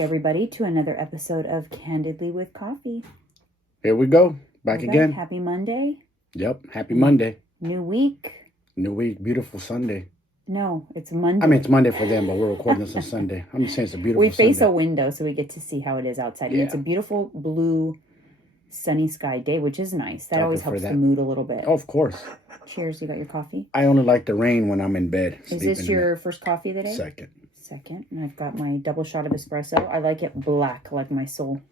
everybody, to another episode of Candidly with Coffee. Here we go. Back again. Happy Monday. Yep. Happy Monday. New week. New week. Beautiful Sunday. No, it's Monday. I mean, it's Monday for them, but we're recording this on Sunday. I'm just saying it's a beautiful Sunday. We face a window, so we get to see how it is outside. Yeah. It's a beautiful blue, sunny sky day, which is nice. That always helps the mood a little bit. Oh, of course. Cheers. You got your coffee? I only like the rain when I'm in bed. Is this your first coffee of the day? Second. And I've got my double shot of espresso. I like it black, like my soul.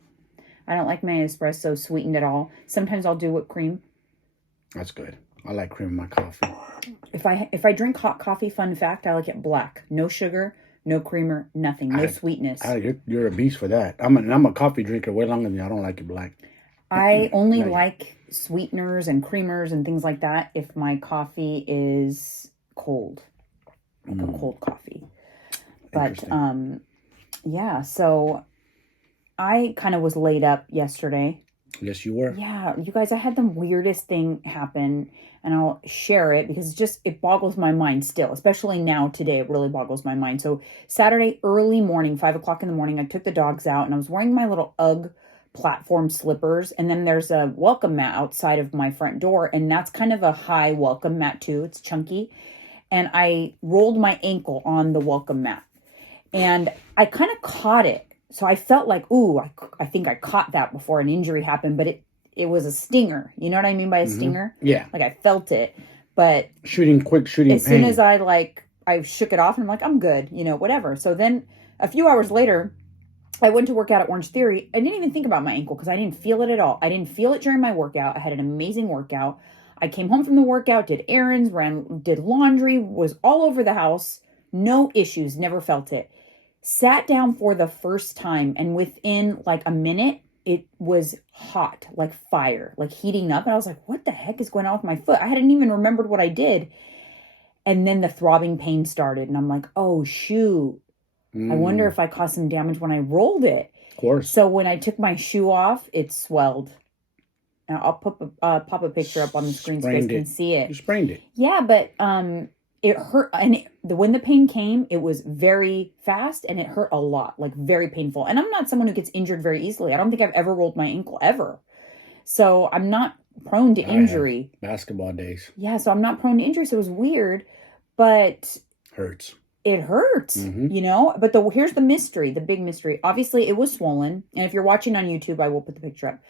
I don't like my espresso sweetened at all. Sometimes I'll do whipped cream. That's good. I like cream in my coffee. If I drink hot coffee, fun fact, I like it black. No sugar, no creamer, nothing. No sweetness. You're a beast for that. I'm a coffee drinker way longer than you. I don't like it black. I only like sweeteners and creamers and things like that if my coffee is cold. Like a cold coffee. But, yeah, so I kind of was laid up yesterday. Yes, you were. Yeah, you guys, I had the weirdest thing happen, and I'll share it because it boggles my mind still, especially now today. It really boggles my mind. So Saturday early morning, 5 o'clock in the morning, I took the dogs out, and I was wearing my little UGG platform slippers, and then there's a welcome mat outside of my front door, and that's kind of a high welcome mat too. It's chunky, and I rolled my ankle on the welcome mat. And I kind of caught it. So I felt like, ooh, I think I caught that before an injury happened. But it was a stinger. You know what I mean by a stinger? Yeah. Like I felt it. But shooting pain. As soon as I shook it off and I'm like, I'm good. Whatever. So then a few hours later, I went to work out at Orange Theory. I didn't even think about my ankle because I didn't feel it at all. I didn't feel it during my workout. I had an amazing workout. I came home from the workout, did errands, did laundry, was all over the house. No issues. Never felt it. Sat down for the first time, and within like a minute, it was hot, like fire, like heating up. And I was like, what the heck is going on with my foot? I hadn't even remembered what I did. And then the throbbing pain started, and I'm like, oh, shoot. I wonder if I caused some damage when I rolled it. Of course. So when I took my shoe off, it swelled. And I'll pop a picture up on the screen so you guys can see it. You sprained it. Yeah, but it hurt, and when the pain came, it was very fast, and it hurt a lot, like very painful. And I'm not someone who gets injured very easily. I don't think I've ever rolled my ankle, ever. So I'm not prone to injury. Basketball days. Yeah, so I'm not prone to injury, so it was weird, but... Hurts. It hurts, But here's the mystery, the big mystery. Obviously, it was swollen, and if you're watching on YouTube, I will put the picture up.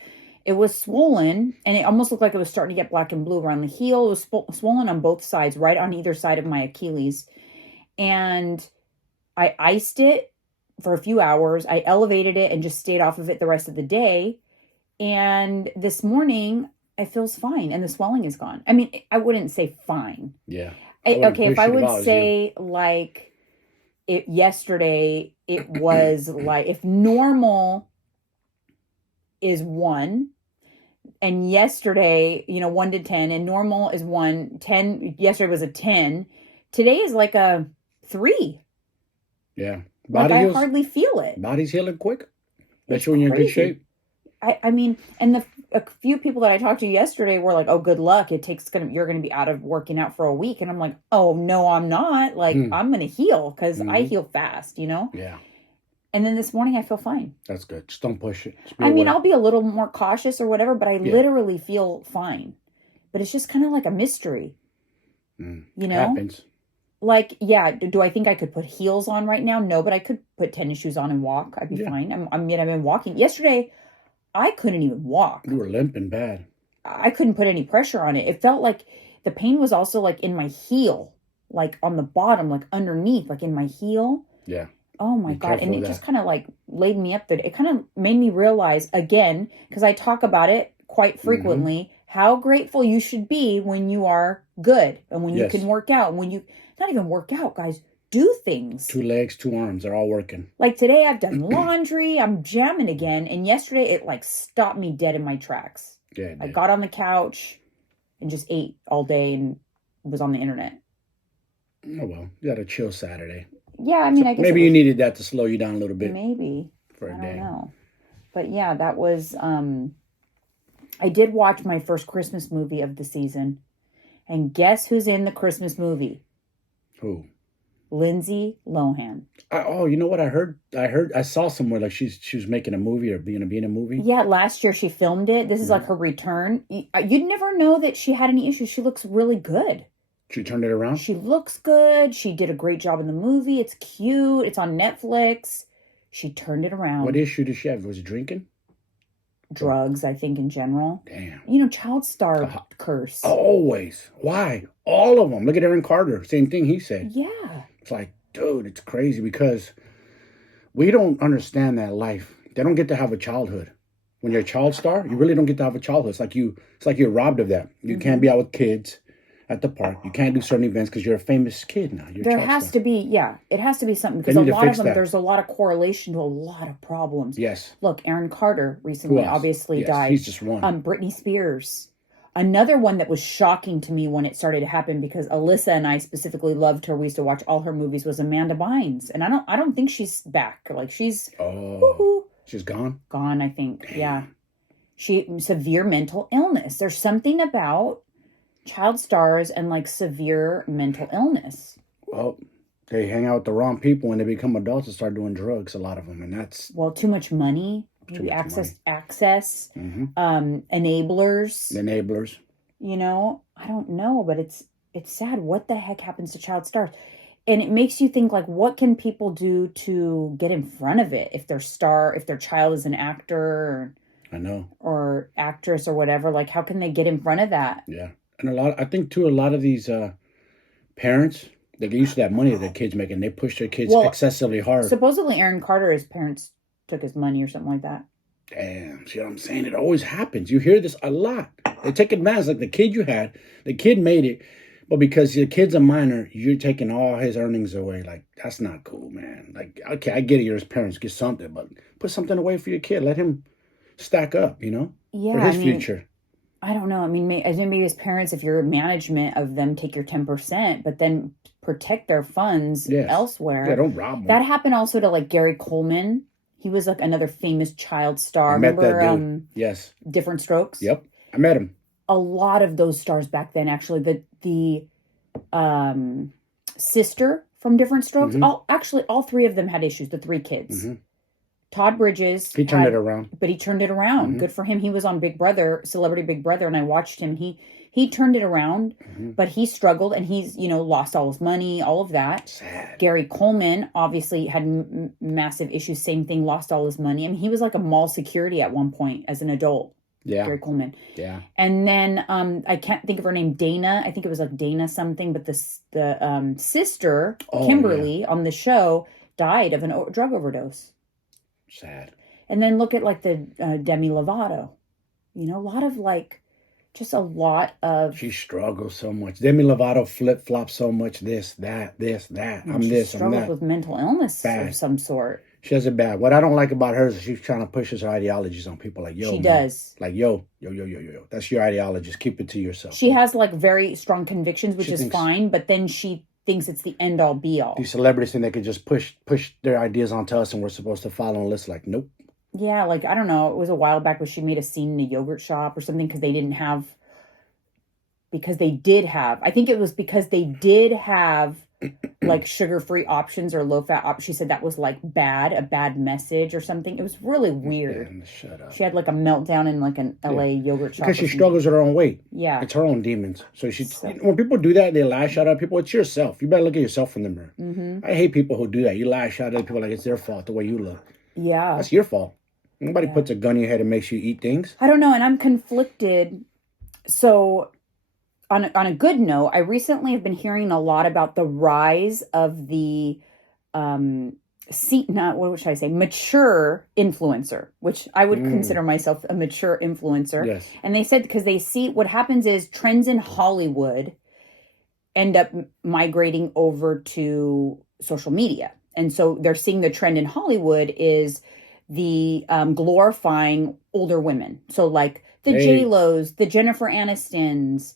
It was swollen, and it almost looked like it was starting to get black and blue around the heel. It was swollen on both sides, right on either side of my Achilles. And I iced it for a few hours. I elevated it and just stayed off of it the rest of the day. And this morning, it feels fine, and the swelling is gone. I mean, I wouldn't say fine. Yeah. If I would say, yesterday, it was like, if normal is 1... And yesterday, 1 to 10, and normal is 1. 10, yesterday was a 10. Today is like a 3. Yeah. I hardly feel it. Body's healing quick. Especially when you're in good shape. I mean, and a few people that I talked to yesterday were like, oh, good luck. You're going to be out of working out for a week. And I'm like, oh, no, I'm not. Like, I'm going to heal because I heal fast, Yeah. And then this morning I feel fine. That's good. Just don't push it. I'll be a little more cautious or whatever, but I literally feel fine. But it's just kind of like a mystery. Happens. Like, yeah, do I think I could put heels on right now? No, but I could put tennis shoes on and walk. I'd be fine. I've been walking. Yesterday, I couldn't even walk. You were limping bad. I couldn't put any pressure on it. It felt like the pain was also like in my heel, like on the bottom, like underneath, like in my heel. Yeah. Oh my God. And it just kind of like laid me up there. It kind of made me realize again, because I talk about it quite frequently, how grateful you should be when you are good and when you can work out. When you not even work out, guys, do things. 2 legs, 2 arms, they're all working. Like today I've done laundry, I'm jamming again. And yesterday it like stopped me dead in my tracks. Yeah, I got on the couch and just ate all day and was on the internet. Oh, well, you got a chill Saturday. Yeah, I mean, I guess maybe you needed that to slow you down a little bit. Maybe. For a day. I don't know. But yeah, that was, I did watch my first Christmas movie of the season. And guess who's in the Christmas movie? Who? Lindsay Lohan. Oh, you know what I heard? I saw somewhere like she was making a movie or being a movie. Yeah, last year she filmed it. This is like her return. You'd never know that she had any issues. She looks really good. She turned it around? She looks good. She did a great job in the movie. It's cute. It's on Netflix. She turned it around. What issue did she have? Was it drinking? Drugs, I think, in general. Damn. You know, child star curse. Always. Why? All of them. Look at Aaron Carter. Same thing he said. Yeah. It's like, dude, it's crazy because we don't understand that life. They don't get to have a childhood. When you're a child star, you really don't get to have a childhood. It's like you're robbed of that. You can't be out with kids at the park. You can't do certain events because you're a famous kid now. There has to be, it has to be something because a lot of them, there's a lot of correlation to a lot of problems. Yes. Look, Aaron Carter recently obviously died. He's just one. Britney Spears. Another one that was shocking to me when it started to happen because Alyssa and I specifically loved her. We used to watch all her movies. Was Amanda Bynes, and I don't think she's back. Like she's she's gone. Gone, I think. Damn. Yeah, she severe mental illness. There's something about child stars and like severe mental illness. Well, they hang out with the wrong people when they become adults and start doing drugs. A lot of them, and that's too much money. Maybe access, enablers. You know, I don't know, but it's sad. What the heck happens to child stars? And it makes you think, like, what can people do to get in front of it if their child is an actor or actress or whatever? Like, how can they get in front of that? Yeah, and I think too, a lot of these parents, they get used to that money that their kids make, and they push their kids excessively hard. Supposedly, Aaron Carter, his parents took his money or something like that. Damn, see what I'm saying? It always happens. You hear this a lot. They take advantage. Like the kid you had, the kid made it, but because the kid's a minor, you're taking all his earnings away. Like, that's not cool, man. Like, okay, I get it. You're his parents. Get something, but put something away for your kid. Let him stack up, you know? Yeah, for his future. I don't know. I mean, maybe as parents, if you're management of them, take your 10%, but then protect their funds elsewhere. Yeah, don't rob them. That happened also to like Gary Coleman. He was like another famous child star. I met that dude. Yes. Different Strokes. Yep, I met him. A lot of those stars back then, actually, the sister from Different Strokes. All three of them had issues. The three kids. Mm-hmm. Todd Bridges. He turned it around. But he turned it around. Mm-hmm. Good for him. He was on Big Brother, Celebrity Big Brother, and I watched him. He turned it around, but he struggled, and he's, lost all his money, all of that. Sad. Gary Coleman obviously had massive issues. Same thing, lost all his money. I mean, he was like a mall security at one point as an adult. Yeah. Gary Coleman. Yeah. And then I can't think of her name, Dana. I think it was like Dana something, but the sister, Kimberly, on the show died of a drug overdose. Sad. And then look at like the Demi Lovato. A lot of like, just a lot of... She struggles so much. Demi Lovato flip-flops so much. This, that. I'm this, I'm that. She struggles with mental illness of some sort. She has it bad. What I don't like about her is she's trying to push her ideologies on people. Like, yo, she does. Like, yo. That's your ideology. Just keep it to yourself. She has like very strong convictions, which is fine. But then she thinks it's the end-all, be-all. These celebrities think they can just push their ideas onto us and we're supposed to follow and listen. Like, nope. Yeah, like, I don't know. It was a while back where she made a scene in a yogurt shop or something because they did have, I think it was because they did have like sugar-free options or low-fat options. She said that was like a bad message or something. It was really weird. Man, shut up. She had like a meltdown in like an LA yogurt shop. Because she struggles with her own weight. Yeah. It's her own demons. So when people do that, they lash out at people, it's yourself. You better look at yourself in the mirror. Mm-hmm. I hate people who do that. You lash out at people like it's their fault the way you look. Yeah. That's your fault. Nobody puts a gun in your head and makes you eat things. I don't know, and I'm conflicted. So, on a good note, I recently have been hearing a lot about the rise of the mature influencer, which I would consider myself a mature influencer. Yes. And they said because they see what happens is trends in Hollywood end up migrating over to social media, and so they're seeing the trend in Hollywood is the glorifying older women. So like the J-Los, the Jennifer Anistons,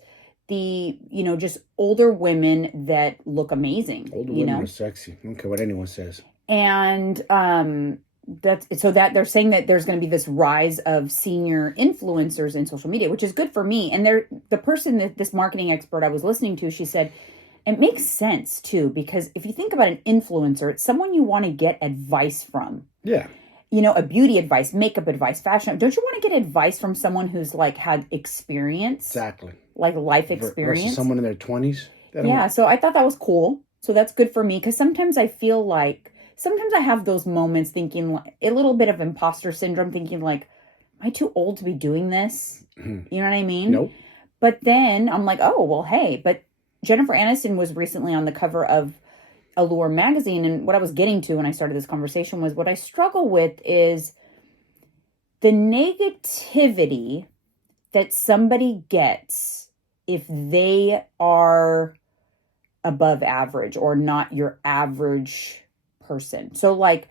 the, just older women that look amazing. Older women are sexy. I don't care what anyone says. And that they're saying that there's going to be this rise of senior influencers in social media, which is good for me. And the person that this marketing expert I was listening to, she said, It makes sense too, because if you think about an influencer, it's someone you want to get advice from. Yeah. A beauty advice, makeup advice, fashion. Don't you want to get advice from someone who's like had experience? Exactly. Like life experience. Versus someone in their 20s. Yeah, so I thought that was cool. So that's good for me, because sometimes I feel like, sometimes I have those moments thinking a little bit of imposter syndrome, thinking like, am I too old to be doing this? You know what I mean? Nope. But then I'm like, oh, well, hey, but Jennifer Aniston was recently on the cover of Allure magazine. And what I was getting to when I started this conversation was, what I struggle with is the negativity that somebody gets if they are above average or not your average person. So like,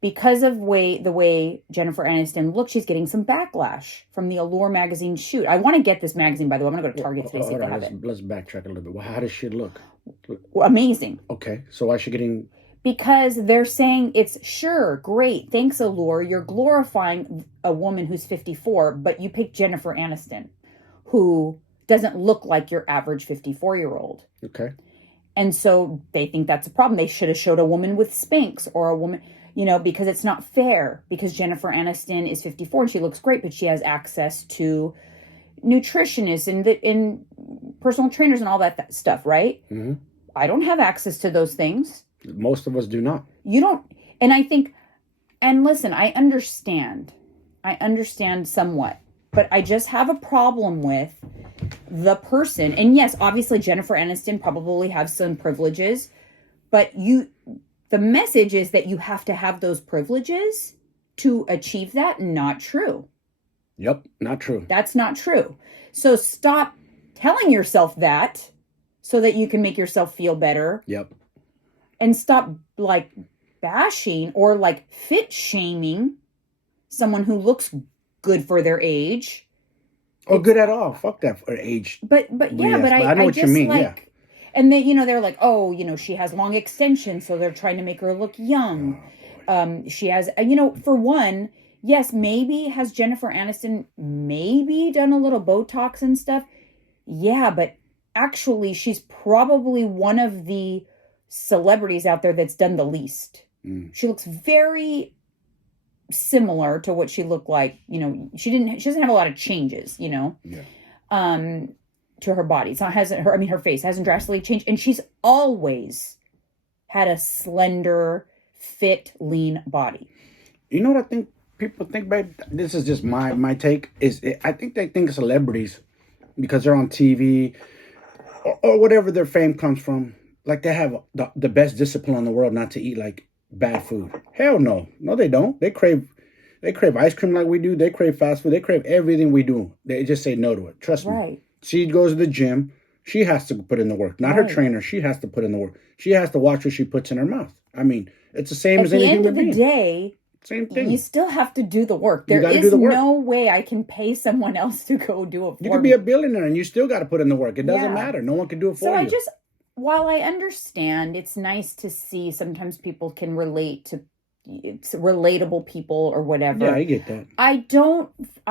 because of the way Jennifer Aniston looks, she's getting some backlash from the Allure magazine shoot. I want to get this magazine, by the way. I'm going to go to Target today, see if they have it. Let's backtrack a little bit. Well, how does she look? Well, amazing. Okay, so why is she getting... Because they're saying it's, sure, great, thanks Allure, you're glorifying a woman who's 54, but you picked Jennifer Aniston, who doesn't look like your average 54-year-old. Okay. And so they think that's a problem. They should have showed a woman with Spanx, or a woman, because it's not fair, because Jennifer Aniston is 54 and she looks great, but she has access to nutritionists and personal trainers and all that stuff, right? Mm-hmm. I don't have access to those things. Most of us do not. You don't. And I think, and listen, I understand somewhat, but I just have a problem with the person. And yes, obviously Jennifer Aniston probably has some privileges, but the message is that you have to have those privileges to achieve that. Not true. Yep, not true. That's not true. So stop telling yourself that so that you can make yourself feel better. Yep. And stop like bashing or like fit shaming someone who looks good for their age. Or good at all. Fuck that for age. But yeah, but I know what you mean. Yeah. And they, they're like, oh, she has long extensions, so they're trying to make her look young. She has, for one, yes, maybe has Jennifer Aniston maybe done a little Botox and stuff. Yeah, but actually she's probably one of the celebrities out there that's done the least. She looks very similar to what she looked like. She doesn't have a lot of changes, to her body. Her face hasn't drastically changed, and she's always had a slender, fit, lean body. You know what I think people think, babe? This is just my take. I think they think celebrities, because they're on TV or whatever their fame comes from, like they have the best discipline in the world not to eat like bad food. Hell no. No, they don't. They crave ice cream like we do. They crave fast food. They crave everything we do. They just say no to it. Trust me. Right. She goes to the gym. She has to put in the work. Not her trainer. She has to put in the work. She has to watch what she puts in her mouth. I mean, it's the same as any human being. At the end of the day, same thing. You still have to do the work. There is no way I can pay someone else to go do it for me. You could be a billionaire and you still got to put in the work. It doesn't matter. No one can do it for you. So while I understand, it's nice to see sometimes people can relate to relatable people or whatever. Yeah, I get that. I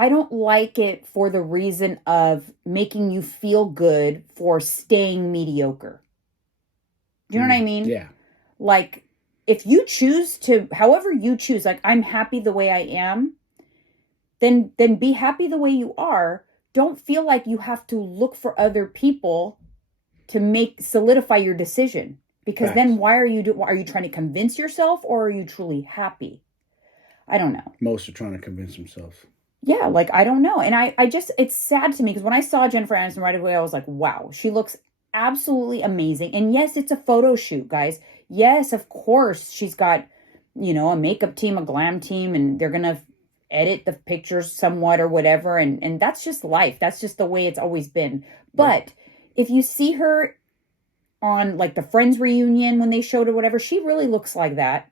don't like it for the reason of making you feel good for staying mediocre. Do you know what I mean? Yeah. Like, if you choose to, however you choose, like, I'm happy the way I am, then be happy the way you are. Don't feel like you have to look for other people to solidify your decision. Because then why are you trying to convince yourself, or are you truly happy? I don't know. Most are trying to convince themselves. Yeah, like, I don't know. And I just, it's sad to me, because when I saw Jennifer Aniston right away, I was like, wow, she looks absolutely amazing. And yes, it's a photo shoot, guys. Yes, of course, she's got, a makeup team, a glam team, and they're going to edit the pictures somewhat or whatever. And that's just life. That's just the way it's always been. But if you see her on like the Friends reunion when they showed her whatever, she really looks like that.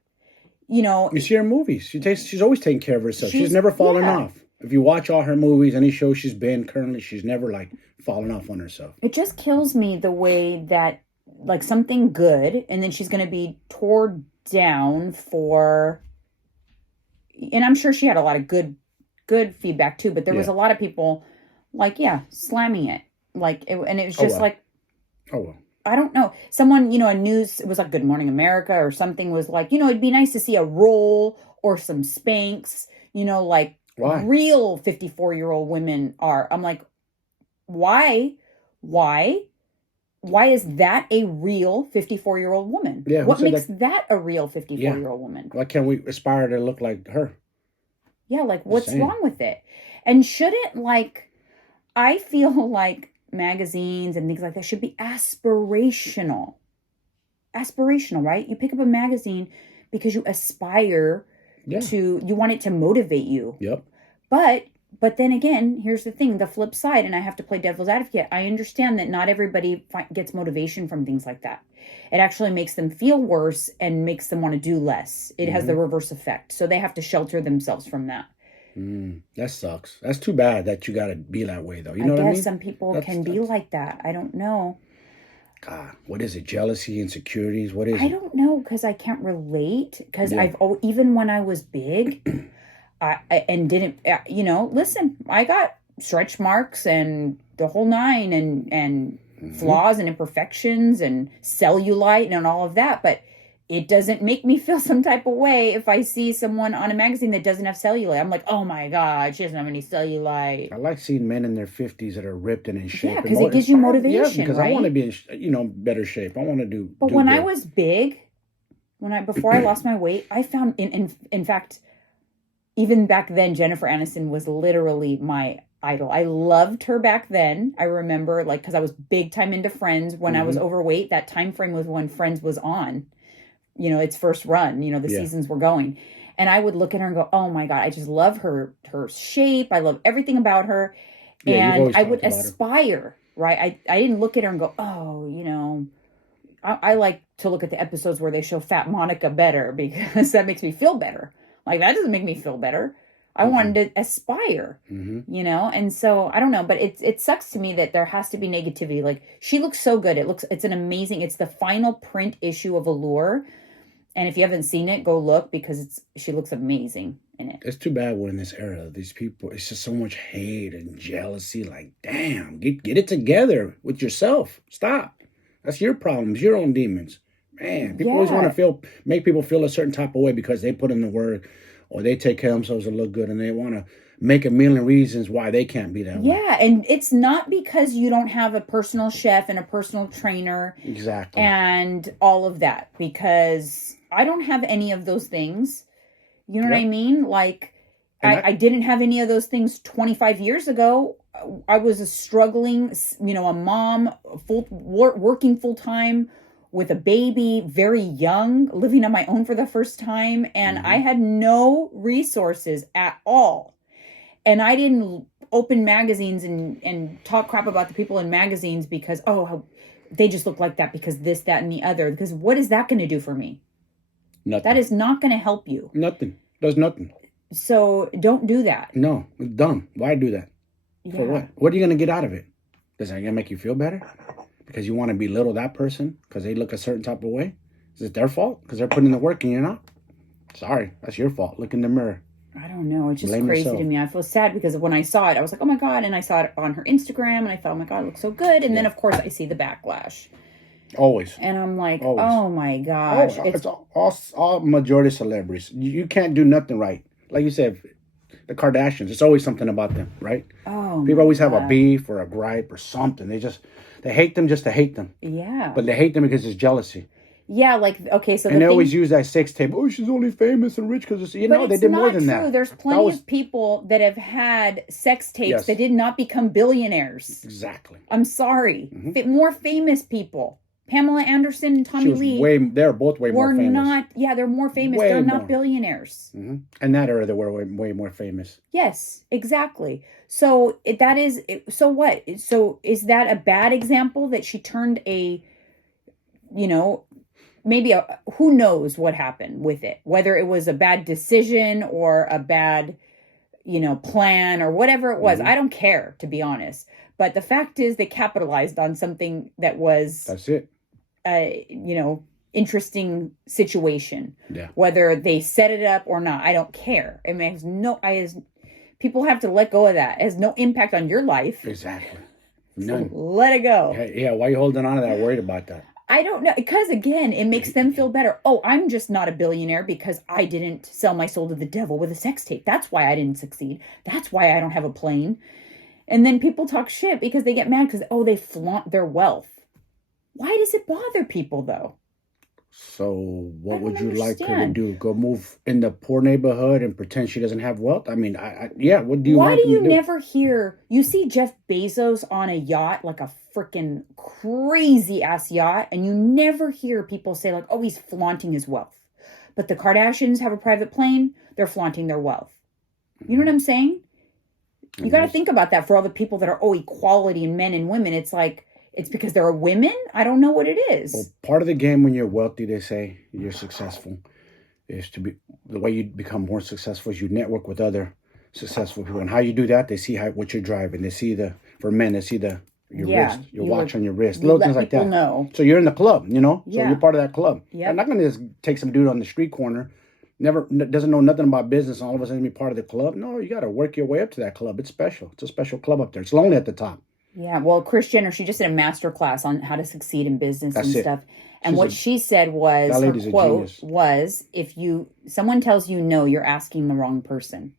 You see her movies. She's always taking care of herself. She's never fallen off. If you watch all her movies, any show she's been currently, she's never like fallen off on herself. It just kills me the way that like something good, and then she's going to be torn down for, and I'm sure she had a lot of good feedback too, but there was a lot of people like, slamming it. Like, and it was just like, oh well. I don't know. Someone, a news, it was like Good Morning America or something was like, it'd be nice to see a roll or some Spanx, like Why? real 54-year-old women are. I'm like, why? Why? Why is that a real 54-year-old woman? Yeah, what makes that a real 54-year-old woman? Why can't we aspire to look like her? Yeah, like what's wrong with it? And shouldn't, like, I feel like magazines and things like that should be aspirational. Aspirational, right? You pick up a magazine because you aspire to, you want it to motivate you. Yep. But then again, here's the thing, the flip side, and I have to play devil's advocate. I understand that not everybody gets motivation from things like that. It actually makes them feel worse and makes them want to do less. It has the reverse effect. So they have to shelter themselves from that. That sucks. That's too bad that you got to be that way, though. You know what I mean? I guess some people can be like that. I don't know. God, what is it? Jealousy, insecurities? What is it? I don't know, because I can't relate. Because even when I was big, and didn't, listen, I got stretch marks and the whole nine and flaws and imperfections and cellulite and all of that. But it doesn't make me feel some type of way if I see someone on a magazine that doesn't have cellulite. I'm like, oh my God, she doesn't have any cellulite. I like seeing men in their 50s that are ripped and in shape. Yeah, because it gives you motivation, yeah, because I want to be in, better shape. I want to do. But when I was big, before I lost my weight, I found in fact, even back then, Jennifer Aniston was literally my idol. I loved her back then. I remember, like, because I was big time into Friends. When I was overweight, that time frame was when Friends was on. Its first run, the seasons were going. And I would look at her and go, oh my God, I just love her shape. I love everything about her. Yeah, and I would aspire, right? I didn't look at her and go, oh, I like to look at the episodes where they show fat Monica better because that makes me feel better. Like, that doesn't make me feel better. I wanted to aspire, and so I don't know, but it sucks to me that there has to be negativity. Like, she looks so good. It's the final print issue of Allure. And if you haven't seen it, go look, because she looks amazing in it. It's too bad we're in this era. These people, it's just so much hate and jealousy. Like, damn, get it together with yourself. Stop. That's your problems, your own demons. Man, people always want to make people feel a certain type of way because they put in the work or they take care of themselves to look good, and they want to make a million reasons why they can't be that way. Yeah, and it's not because you don't have a personal chef and a personal trainer. Exactly. And all of that, because I don't have any of those things. You know what I mean? Like, I didn't have any of those things 25 years ago. I was a struggling, a mom, working full time with a baby, very young, living on my own for the first time. And I had no resources at all. And I didn't open magazines and talk crap about the people in magazines because, they just look like that because this, that, and the other. Because what is that going to do for me? Nothing. That is not going to help you. Nothing. Does nothing. So don't do that. No, it's dumb. Why do that? Yeah. For what? What are you going to get out of it? Is that going to make you feel better? Because you want to belittle that person because they look a certain type of way? Is it their fault? Because they're putting in the work and you're not? Sorry, that's your fault. Look in the mirror. I don't know. It's just crazy to me. I feel sad because when I saw it, I was like, oh my God. And I saw it on her Instagram and I thought, oh my God, it looks so good. And then, of course, I see the backlash. Always. And I'm like, oh my gosh. It's all majority celebrities. You can't do nothing right. Like you said, the Kardashians, it's always something about them, right? Oh, people always have a beef or a gripe or something. They hate them just to hate them. Yeah. But they hate them because it's jealousy. Yeah, like, okay, so and they always use that sex tape. Oh, she's only famous and rich because they did more than that. There's plenty of people that have had sex tapes that did not become billionaires. Exactly. I'm sorry. More famous people. Pamela Anderson and Tommy Lee. They're both way more famous. They're more famous. They're not billionaires. In that era, they were way more famous. Yes, exactly. So so what? So is that a bad example that she turned maybe who knows what happened with it, whether it was a bad decision or a bad, plan or whatever it was. I don't care, to be honest. But the fact is they capitalized on something that was, that's it. Interesting situation. Yeah. Whether they set it up or not, I don't care. It makes people have to let go of that. It has no impact on your life. Exactly. None. So let it go. Yeah, why are you holding on to that? Worried about that? I don't know. Because again, it makes them feel better. Oh, I'm just not a billionaire because I didn't sell my soul to the devil with a sex tape. That's why I didn't succeed. That's why I don't have a plane. And then people talk shit because they get mad because, oh, they flaunt their wealth. Why does it bother people, though? So what would you like her to understand. do? Go move in the poor neighborhood and pretend she doesn't have wealth? I mean, yeah, what do you Why want do them you to do? never hear, you see Jeff Bezos on a yacht, like a freaking crazy ass yacht, and you never hear people say like, oh, he's flaunting his wealth. But the Kardashians have a private plane, they're flaunting their wealth. You know what I'm saying? You got to think about that for all the people that are, oh, equality in men and women. It's like, it's because they're women? I don't know what it is. Well, part of the game when you're wealthy, they say you're successful, is to be, the way you become more successful is you network with other successful people. And how you do that, they see what you're driving. They see for men, they see your wrist, your watch on your wrist, little things like that. Know. So you're in the club, you know? So Yeah. you're part of that club. Yep. You're not going to just take some dude on the street corner, doesn't know nothing about business, and all of a sudden be part of the club. No, you got to work your way up to that club. It's special. It's a special club up there. It's lonely at the top. Yeah, well, Kris Jenner, she just did a master class on how to succeed in business and stuff. And what she said was, her quote was, if someone tells you no, you're asking the wrong person.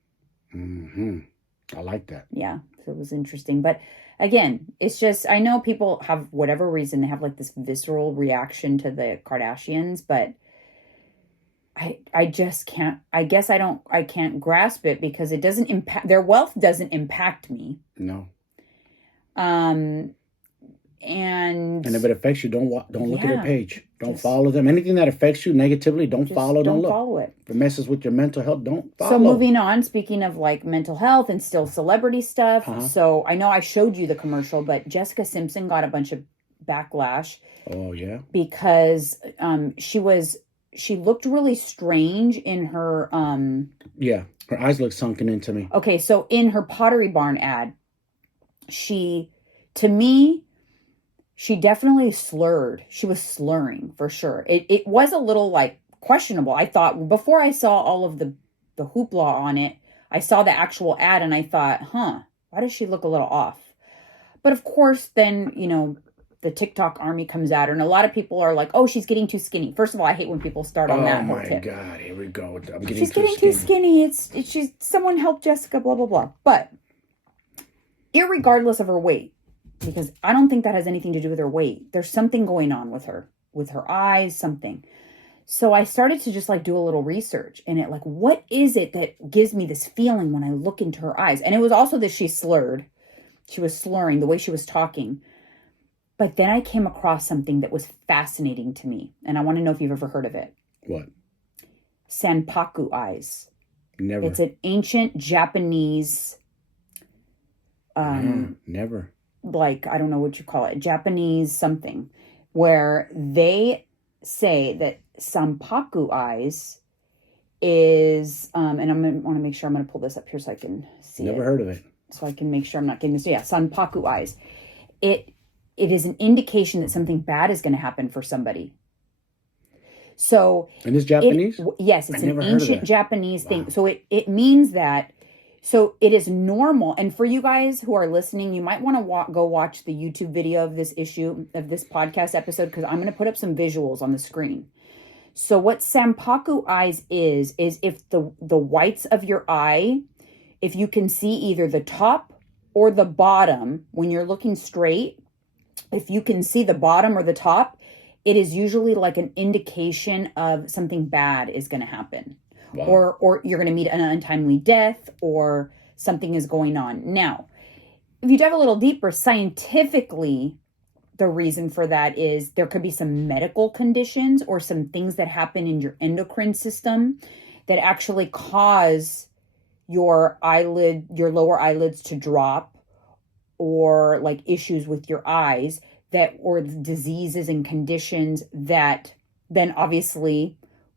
Mm-hmm. I like that. Yeah, so it was interesting. But again, it's just, I know people have whatever reason, they have like this visceral reaction to the Kardashians, but I just can't, I guess I can't grasp it because it doesn't impact, their wealth doesn't impact me. No. And if it affects you, don't look at their page. Don't follow them. Anything that affects you negatively, don't follow. Don't follow it. If it messes with your mental health, don't follow. So moving on, speaking of like mental health and still celebrity stuff. So I know I showed you the commercial, but Jessica Simpson got a bunch of backlash. Oh yeah. Because she looked really strange in her yeah, her eyes look sunken into me. Okay, so in her Pottery Barn ad, to me, she definitely slurred. She was slurring for sure. It was a little like questionable. I thought before I saw all of the hoopla on it, I saw the actual ad and I thought, why does she look a little off? But of course, then, you know, the TikTok army comes at her and a lot of people are like, oh, she's getting too skinny. First of all, I hate when people start on that whole tip. Oh my God, here we go. She's getting too skinny. She's someone help Jessica, blah, blah, blah. But irregardless of her weight, because I don't think that has anything to do with her weight. There's something going on with her eyes, something. So I started to just like do a little research and it like, what is it that gives me this feeling when I look into her eyes? And it was also that she slurred. She was slurring the way she was talking. But then I came across something that was fascinating to me. And I want to know if you've ever heard of it. What? Sanpaku eyes. Never. It's an ancient Japanese... never. Like, I don't know what you call it. Japanese something. Where they say that Sanpaku eyes is... and I want to make sure I'm going to pull this up here so I can see Never heard of it. So I can make sure I'm not getting this. Yeah, Sanpaku eyes. It is an indication that something bad is going to happen for somebody. So... And it's Japanese? Yes, it's an ancient Japanese thing. So it means that... So it is normal. And for you guys who are listening, you might want to go watch the YouTube video of this podcast episode, because I'm going to put up some visuals on the screen. So what Sanpaku eyes is if the whites of your eye, if you can see either the top or the bottom when you're looking straight, if you can see the bottom or the top, it is usually like an indication of something bad is going to happen. Wow. Or you're going to meet an untimely death or something is going on. Now, if you dive a little deeper, scientifically, the reason for that is there could be some medical conditions or some things that happen in your endocrine system that actually cause your lower eyelids to drop, or like issues with your eyes or diseases and conditions that then obviously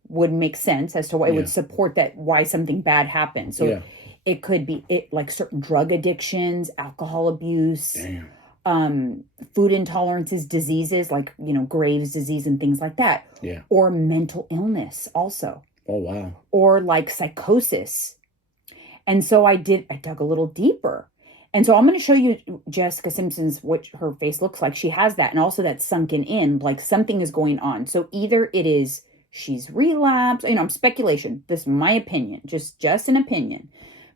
would make sense as to why it would support that, why something bad happened. So it could be like certain drug addictions, alcohol abuse, food intolerances, diseases like, Graves' disease and things like that. Yeah. Or mental illness also. Oh, wow. Or like psychosis. And so I dug a little deeper. And so I'm going to show you Jessica Simpson's, what her face looks like. She has that, and also that sunken in, like something is going on. So either it is she's relapsed, I'm speculation. This is my opinion, just an opinion.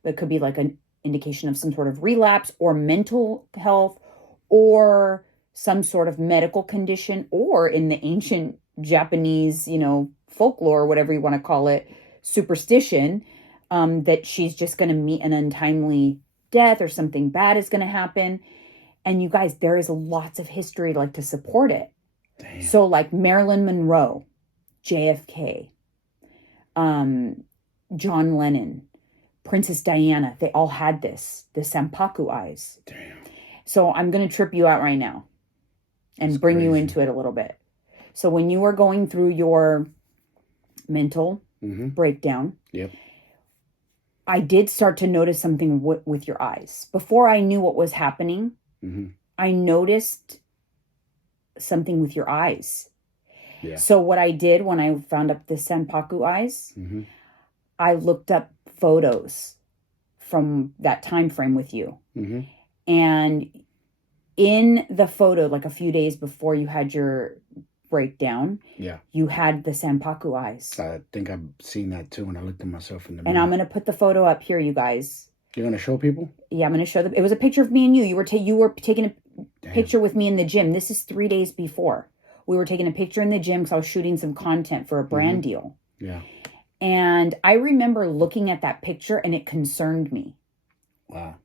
But it could be like an indication of some sort of relapse or mental health or some sort of medical condition, or in the ancient Japanese, folklore, whatever you want to call it, superstition, that she's just going to meet an untimely death or something bad is going to happen. And you guys, there is lots of history like to support it. Damn. So like Marilyn Monroe, JFK, John Lennon, Princess Diana, they all had the Sampaku eyes. Damn. So I'm going to trip you out right now and That's bring you crazy. into it a little bit. So when you were going through your mental breakdown, Yep. I did start to notice something with your eyes. Before I knew what was happening, I noticed something with your eyes. Yeah. So what I did when I found up the Senpaku eyes, I looked up photos from that time frame with you. And in the photo, like a few days before you had your breakdown, you had the Senpaku eyes. I think I've seen that too when I looked at myself in the mirror. And I'm going to put the photo up here, you guys. You're going to show people? Yeah, I'm going to show them. It was a picture of me and you. You were taking a picture with me in the gym. This is 3 days before. We were taking a picture in the gym because I was shooting some content for a brand deal. Yeah. And I remember looking at that picture and it concerned me. Wow.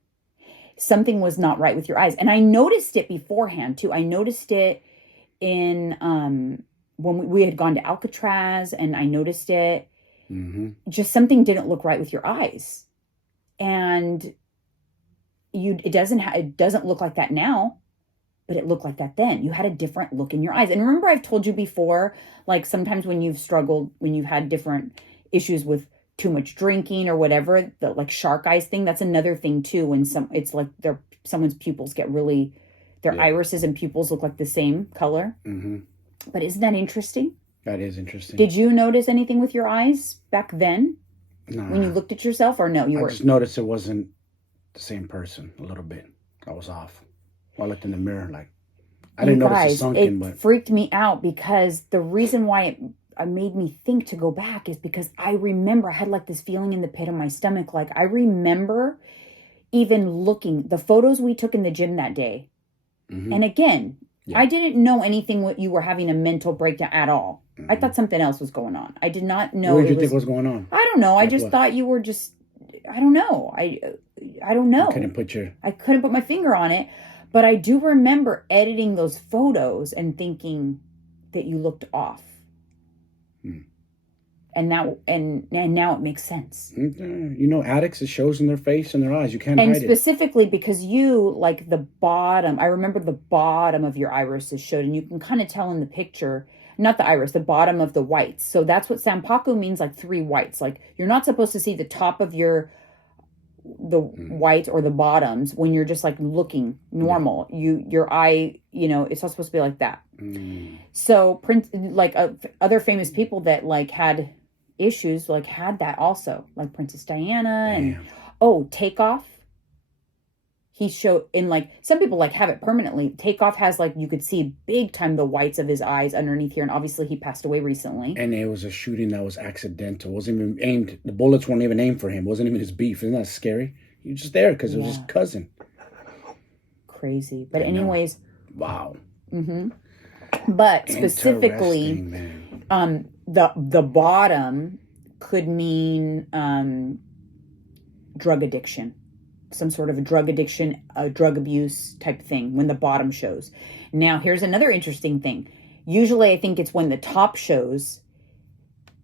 Something was not right with your eyes. And I noticed it beforehand too. I noticed it in when we had gone to Alcatraz, and I noticed it. Just something didn't look right with your eyes. And it doesn't look like that now, but it looked like that then. You had a different look in your eyes. And remember, I've told you before, like sometimes when you've struggled, when you've had different issues with too much drinking or whatever, the like shark eyes thing, that's another thing too. When it's like someone's pupils get really, their irises and pupils look like the same color. But isn't that interesting? That is interesting. Did you notice anything with your eyes back then? Nah. When you looked at yourself, or no? I just noticed it wasn't the same person a little bit. I was off. I looked in the mirror, like, I didn't notice it sunken, but it freaked me out, because the reason why it made me think to go back is because I remember I had like this feeling in the pit of my stomach. Like I remember even looking the photos we took in the gym that day. And again, I didn't know anything what you were having a mental breakdown at all. I thought something else was going on. I did not know. What did you think was going on? I don't know. I just thought you were just, I don't know. I don't know. I couldn't put my finger on it. But I do remember editing those photos and thinking that you looked off. And now it makes sense. Addicts, it shows in their face and their eyes. You can't hide it. And specifically because you, like the bottom, I remember the bottom of your irises showed, and you can kind of tell in the picture, not the iris, the bottom of the whites. So that's what Sampaku means, like 3 whites. Like you're not supposed to see the top of the whites or the bottoms when you're just like looking normal. Your eye, it's not supposed to be like that. So other famous people that like had issues like had that also, like Princess Diana. And Takeoff, he showed in like some people like have it permanently. Takeoff has like you could see big time the whites of his eyes underneath here, and obviously he passed away recently. And it was a shooting that was accidental. Wasn't even aimed. The bullets weren't even aimed for him. Wasn't even his beef. Isn't that scary? He was just there because it was his cousin. Crazy, but anyways. Wow. But specifically, the bottom could mean drug addiction, some sort of a drug addiction, a drug abuse type thing when the bottom shows. Now, here's another interesting thing. Usually, I think it's when the top shows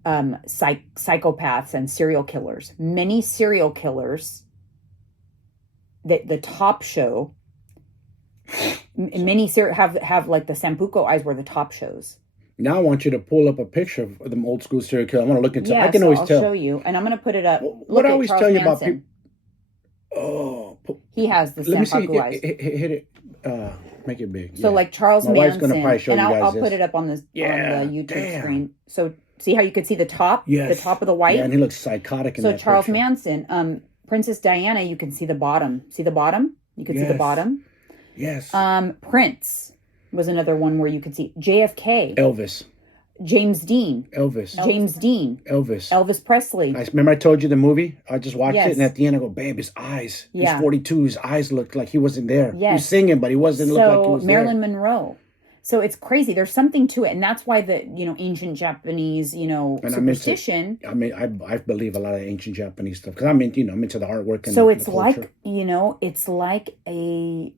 psychopaths and serial killers. Many serial killers that the top show. Many have like the Sampuco eyes where the top shows. Now I want you to pull up a picture of them old school serial killers. I want to look into. Yeah, I can always tell. I'll show you, and I'm going to put it up. What I always tell you about people. He has the Sampuco eyes. Hit it. Make it big. So like Charles Manson. My wife's going to probably show and you guys I'll this. put it up on the YouTube screen. So see how you could see the top, the top of the white. Yeah, and he looks psychotic in that So Charles picture. Manson, Princess Diana, you can see the bottom. See the bottom? You could see the bottom. Yes. Prince was another one where you could see JFK. Elvis. James Dean. Elvis. James Dean. Elvis. Elvis Presley. Remember I told you the movie? I just watched Yes. it, and at the end I go, babe, his eyes. Yeah. He's 42. His eyes looked like he wasn't there. Yes. He was singing, but he wasn't look like he was Marilyn there. Monroe. So it's crazy. There's something to it. And that's why the, ancient Japanese, superstition. I believe a lot of ancient Japanese stuff. Because I'm into the artwork and so the it's culture. it's like a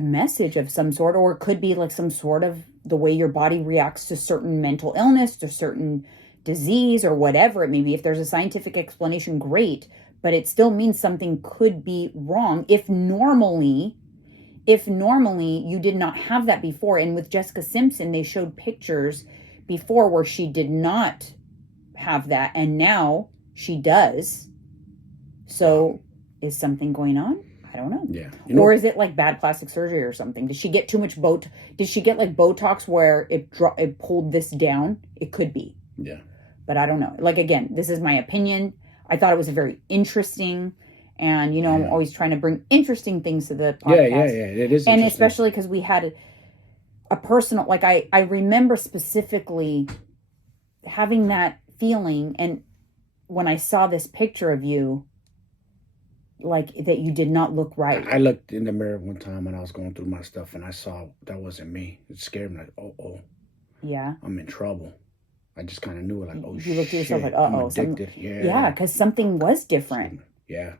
message of some sort, or it could be like some sort of the way your body reacts to certain mental illness, to certain disease or whatever it may be. If there's a scientific explanation, great, but it still means something could be wrong if normally you did not have that before. And with Jessica Simpson, they showed pictures before where she did not have that, and now she does. So is something going on? I don't know. Yeah. Or is it like bad plastic surgery or something? Did she get too much Did she get like Botox where it pulled this down? It could be. Yeah. But I don't know. Like, again, this is my opinion. I thought it was very interesting. And, I'm always trying to bring interesting things to the podcast. Yeah. It is and especially because we had a personal, like I remember specifically having that feeling. And when I saw this picture of you, like that you did not look right. I looked in the mirror one time when I was going through my stuff, and I saw that wasn't me. It scared me. Like, oh, yeah, I'm in trouble. I just kind of knew it. Like, oh, you looked at yourself like, I'm addicted. Yeah, because something was different. Yeah,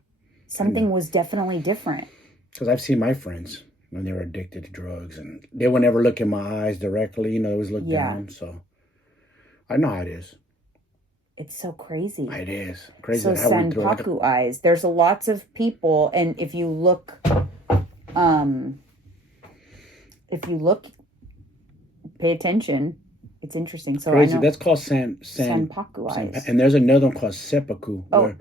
something was definitely different. Because I've seen my friends when they were addicted to drugs, and they would never look in my eyes directly. It was look down. So I know how it is. It's so crazy. It is crazy. So Sanpaku eyes. There's lots of people, and if you look, pay attention. It's interesting. So crazy. I know That's called Sanpaku eyes. And there's another one called seppuku. Oh,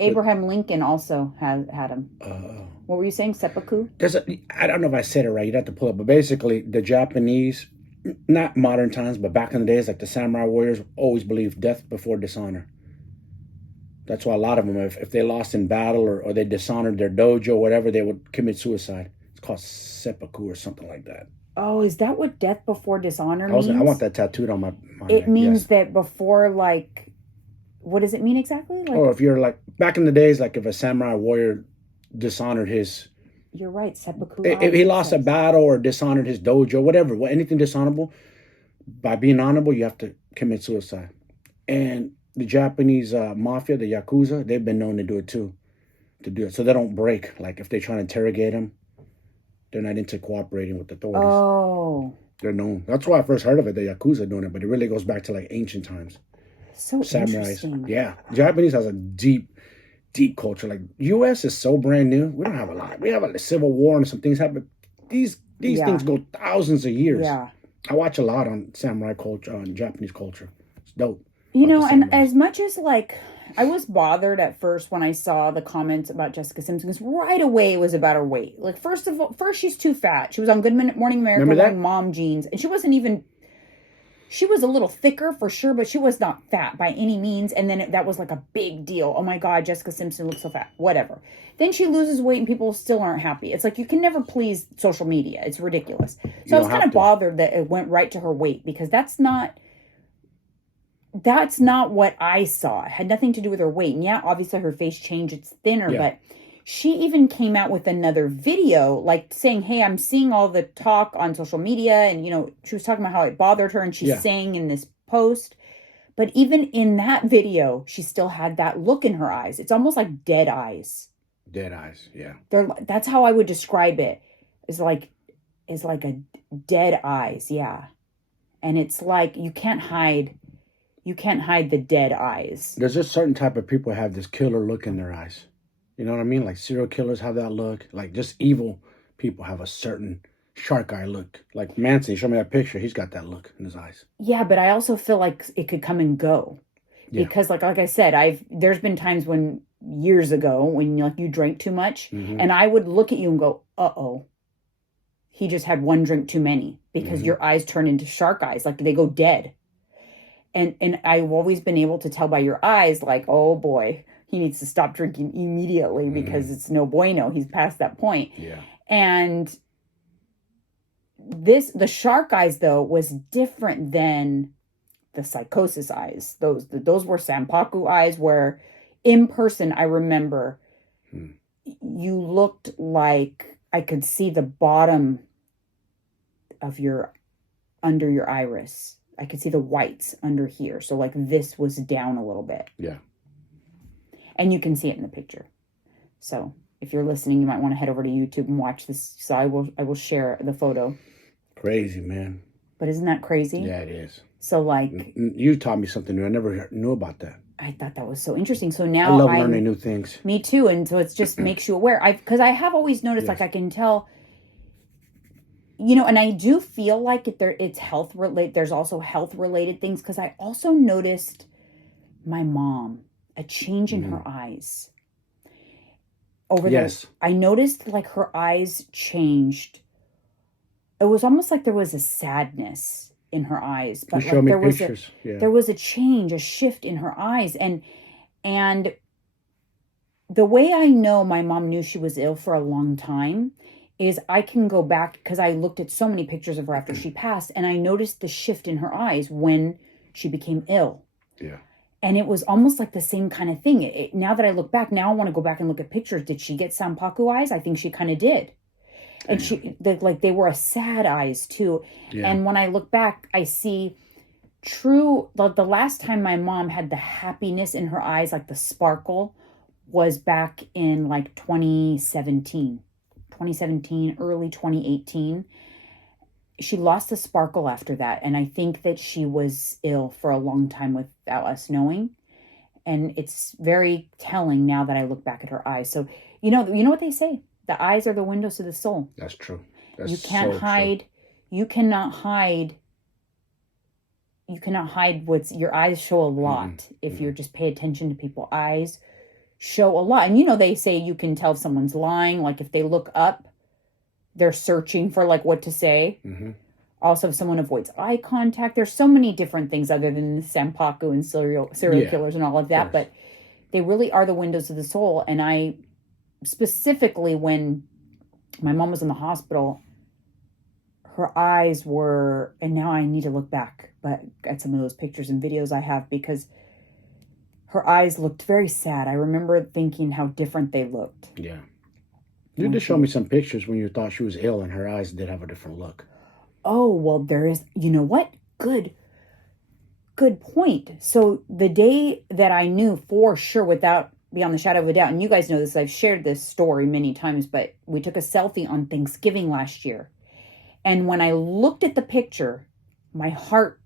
Abraham Lincoln also had them. What were you saying? Seppuku? I don't know if I said it right. You'd have to pull up. But basically, the Japanese, not modern times, but back in the days, like the samurai warriors, always believed death before dishonor. That's why a lot of them, if they lost in battle or they dishonored their dojo or whatever, they would commit suicide. It's called seppuku or something like that. Oh, is that what death before dishonor means? I want that tattooed on my It means that before, like, what does it mean exactly? Like, or if you're like, back in the days, like if a samurai warrior dishonored his... You're right, seppuku. If he lost a battle or dishonored his dojo, whatever, anything dishonorable, by being honorable, you have to commit suicide. And the Japanese mafia, the Yakuza, they've been known to do it too. So they don't break. Like if they try to interrogate them, they're not into cooperating with authorities. Oh. They're known. That's why I first heard of it, the Yakuza doing it, but it really goes back to like ancient times. So interesting. Yeah. Japanese has a deep culture. Like U.S. is so brand new. We don't have a lot. We have a civil war and some things happen. These things go thousands of years. Yeah. I watch a lot on samurai culture, on Japanese culture. It's dope. And as much as like I was bothered at first when I saw the comments about Jessica Simpson, because right away it was about her weight. Like first she's too fat. She was on Good Morning America wearing mom jeans, and she was a little thicker for sure, but she was not fat by any means. And then that was like a big deal. Oh my God, Jessica Simpson looks so fat. Whatever. Then she loses weight and people still aren't happy. It's like you can never please social media. It's ridiculous. So I was kind of bothered that it went right to her weight, because that's not what I saw. It had nothing to do with her weight. And yeah, obviously her face changed. It's thinner, but she even came out with another video, like saying, hey, I'm seeing all the talk on social media. And, she was talking about how it bothered her, and she's saying in this post. But even in that video, she still had that look in her eyes. It's almost like dead eyes. Dead eyes, yeah. That's how I would describe it. Is like a dead eyes, yeah. And it's like you can't hide the dead eyes. There's just certain type of people have this killer look in their eyes. You know what I mean? Like serial killers have that look. Like just evil people have a certain shark eye look. Like Manson, show me that picture. He's got that look in his eyes. Yeah, but I also feel like it could come and go. Yeah. Because like I said, there's been times when years ago when you drank too much, and I would look at you and go, uh-oh. He just had one drink too many, because your eyes turn into shark eyes. Like they go dead. And I've always been able to tell by your eyes, like, oh boy, he needs to stop drinking immediately because it's no bueno. He's past that point. Yeah. And the shark eyes, though, was different than the psychosis eyes. Those were Sampaku eyes, where in person, I remember you looked like I could see the bottom of under your iris. I could see the whites under here. So like this was down a little bit. Yeah. And you can see it in the picture. So if you're listening, you might want to head over to YouTube and watch this. So I will share the photo. Crazy, man. But isn't that crazy? Yeah, it is. So like... You taught me something new. I never knew about that. I thought that was so interesting. So now I love learning new things. Me too. And so it just makes you aware. Because I have always noticed, like I can tell, and I do feel like it's health related. There's also health related things. Because I also noticed my mom, a change in her eyes. I noticed like her eyes changed. It was almost like there was a sadness in her eyes, but like there was a change, a shift in her eyes, and the way I know my mom knew she was ill for a long time is I can go back because I looked at so many pictures of her after she passed, and I noticed the shift in her eyes when she became ill. Yeah. And it was almost like the same kind of thing. Now that I look back, now I want to go back and look at pictures. Did she get Sampaku eyes? I think she kind of did. And they were a sad eyes too. Yeah. And when I look back, I see the last time my mom had the happiness in her eyes, like the sparkle, was back in like 2017, early 2018. She lost the sparkle after that. And I think that she was ill for a long time without us knowing. And it's very telling now that I look back at her eyes. So, you know what they say? The eyes are the windows to the soul. That's true. You can't hide. True. You cannot hide what's... Your eyes show a lot if you just pay attention to people. Eyes show a lot. And they say you can tell if someone's lying. Like if they look up, they're searching for like what to say. Mm-hmm. Also, if someone avoids eye contact, there's so many different things other than the Sampaku and serial killers and all of that. But they really are the windows of the soul. And I... Specifically, when my mom was in the hospital, her eyes were, and now I need to look back, but at some of those pictures and videos I have, because her eyes looked very sad. I remember thinking how different they looked. Yeah. You did show me some pictures when you thought she was ill and her eyes did have a different look. Oh, well, there is, you know what? Good point. So the day that I knew for sure without beyond the shadow of a doubt, and you guys know this, I've shared this story many times, but we took a selfie on Thanksgiving last year. And when I looked at the picture, my heart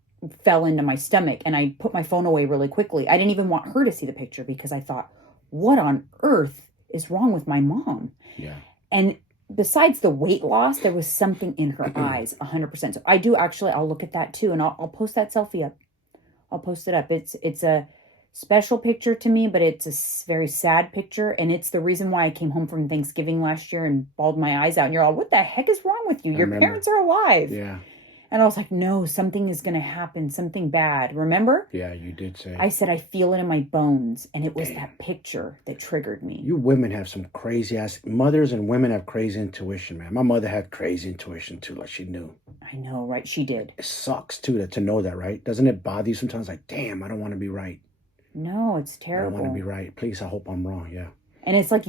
fell into my stomach and I put my phone away really quickly. I didn't even want her to see the picture because I thought, what on earth is wrong with my mom? Yeah. And besides the weight loss, there was something in her eyes, 100%. So I do actually, I'll look at that too. And I'll post that selfie up. I'll post it up. It's a special picture to me, but it's a very sad picture, and it's the reason why I came home from Thanksgiving last year and bawled my eyes out. And you're all, what the heck is wrong with you? Your parents are alive. Yeah. And I was like, no, something is going to happen, something bad. Remember? Yeah, you did say. I said, I feel it in my bones, and it was that picture that triggered me. You women have some crazy ass... Mothers and women have crazy intuition, man. My mother had crazy intuition, too, like she knew. I know, right? She did. It sucks, too, to know that, right? Doesn't it bother you sometimes? Like, damn, I don't want to be right. No, it's terrible. I don't want to be right. Please, I hope I'm wrong. Yeah. And it's like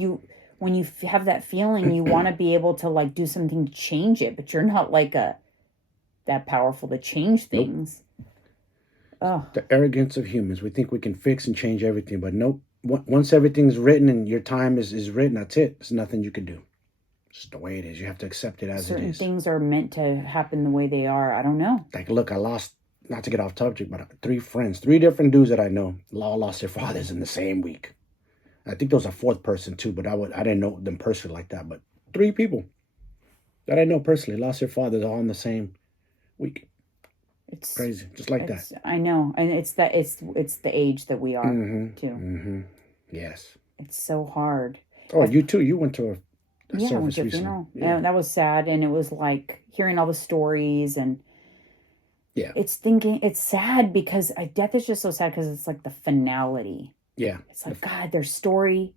when you have that feeling, you want to be able to like do something to change it, but you're not like that powerful to change things. Nope. The arrogance of humans. We think we can fix and change everything, but nope. Once everything's written and your time is written, that's it. There's nothing you can do. It's just the way it is. You have to accept it as it is. Certain things are meant to happen the way they are. I don't know. Like, look, I lost... Not to get off topic, but 3 friends, 3 different dudes that I know, all lost their fathers in the same week. I think there was a 4th person too, but I didn't know them personally like that. But 3 people that I know personally lost their fathers all in the same week. It's crazy, just like that. I know, and it's the age that we are too. Mm-hmm. Yes. It's so hard. Oh, you too. You went to a service I went to a recently. funeral. Yeah, that was sad, and it was like hearing all the stories and. Yeah. It's sad because death is just so sad because it's like the finality. Yeah. It's like, God, their story,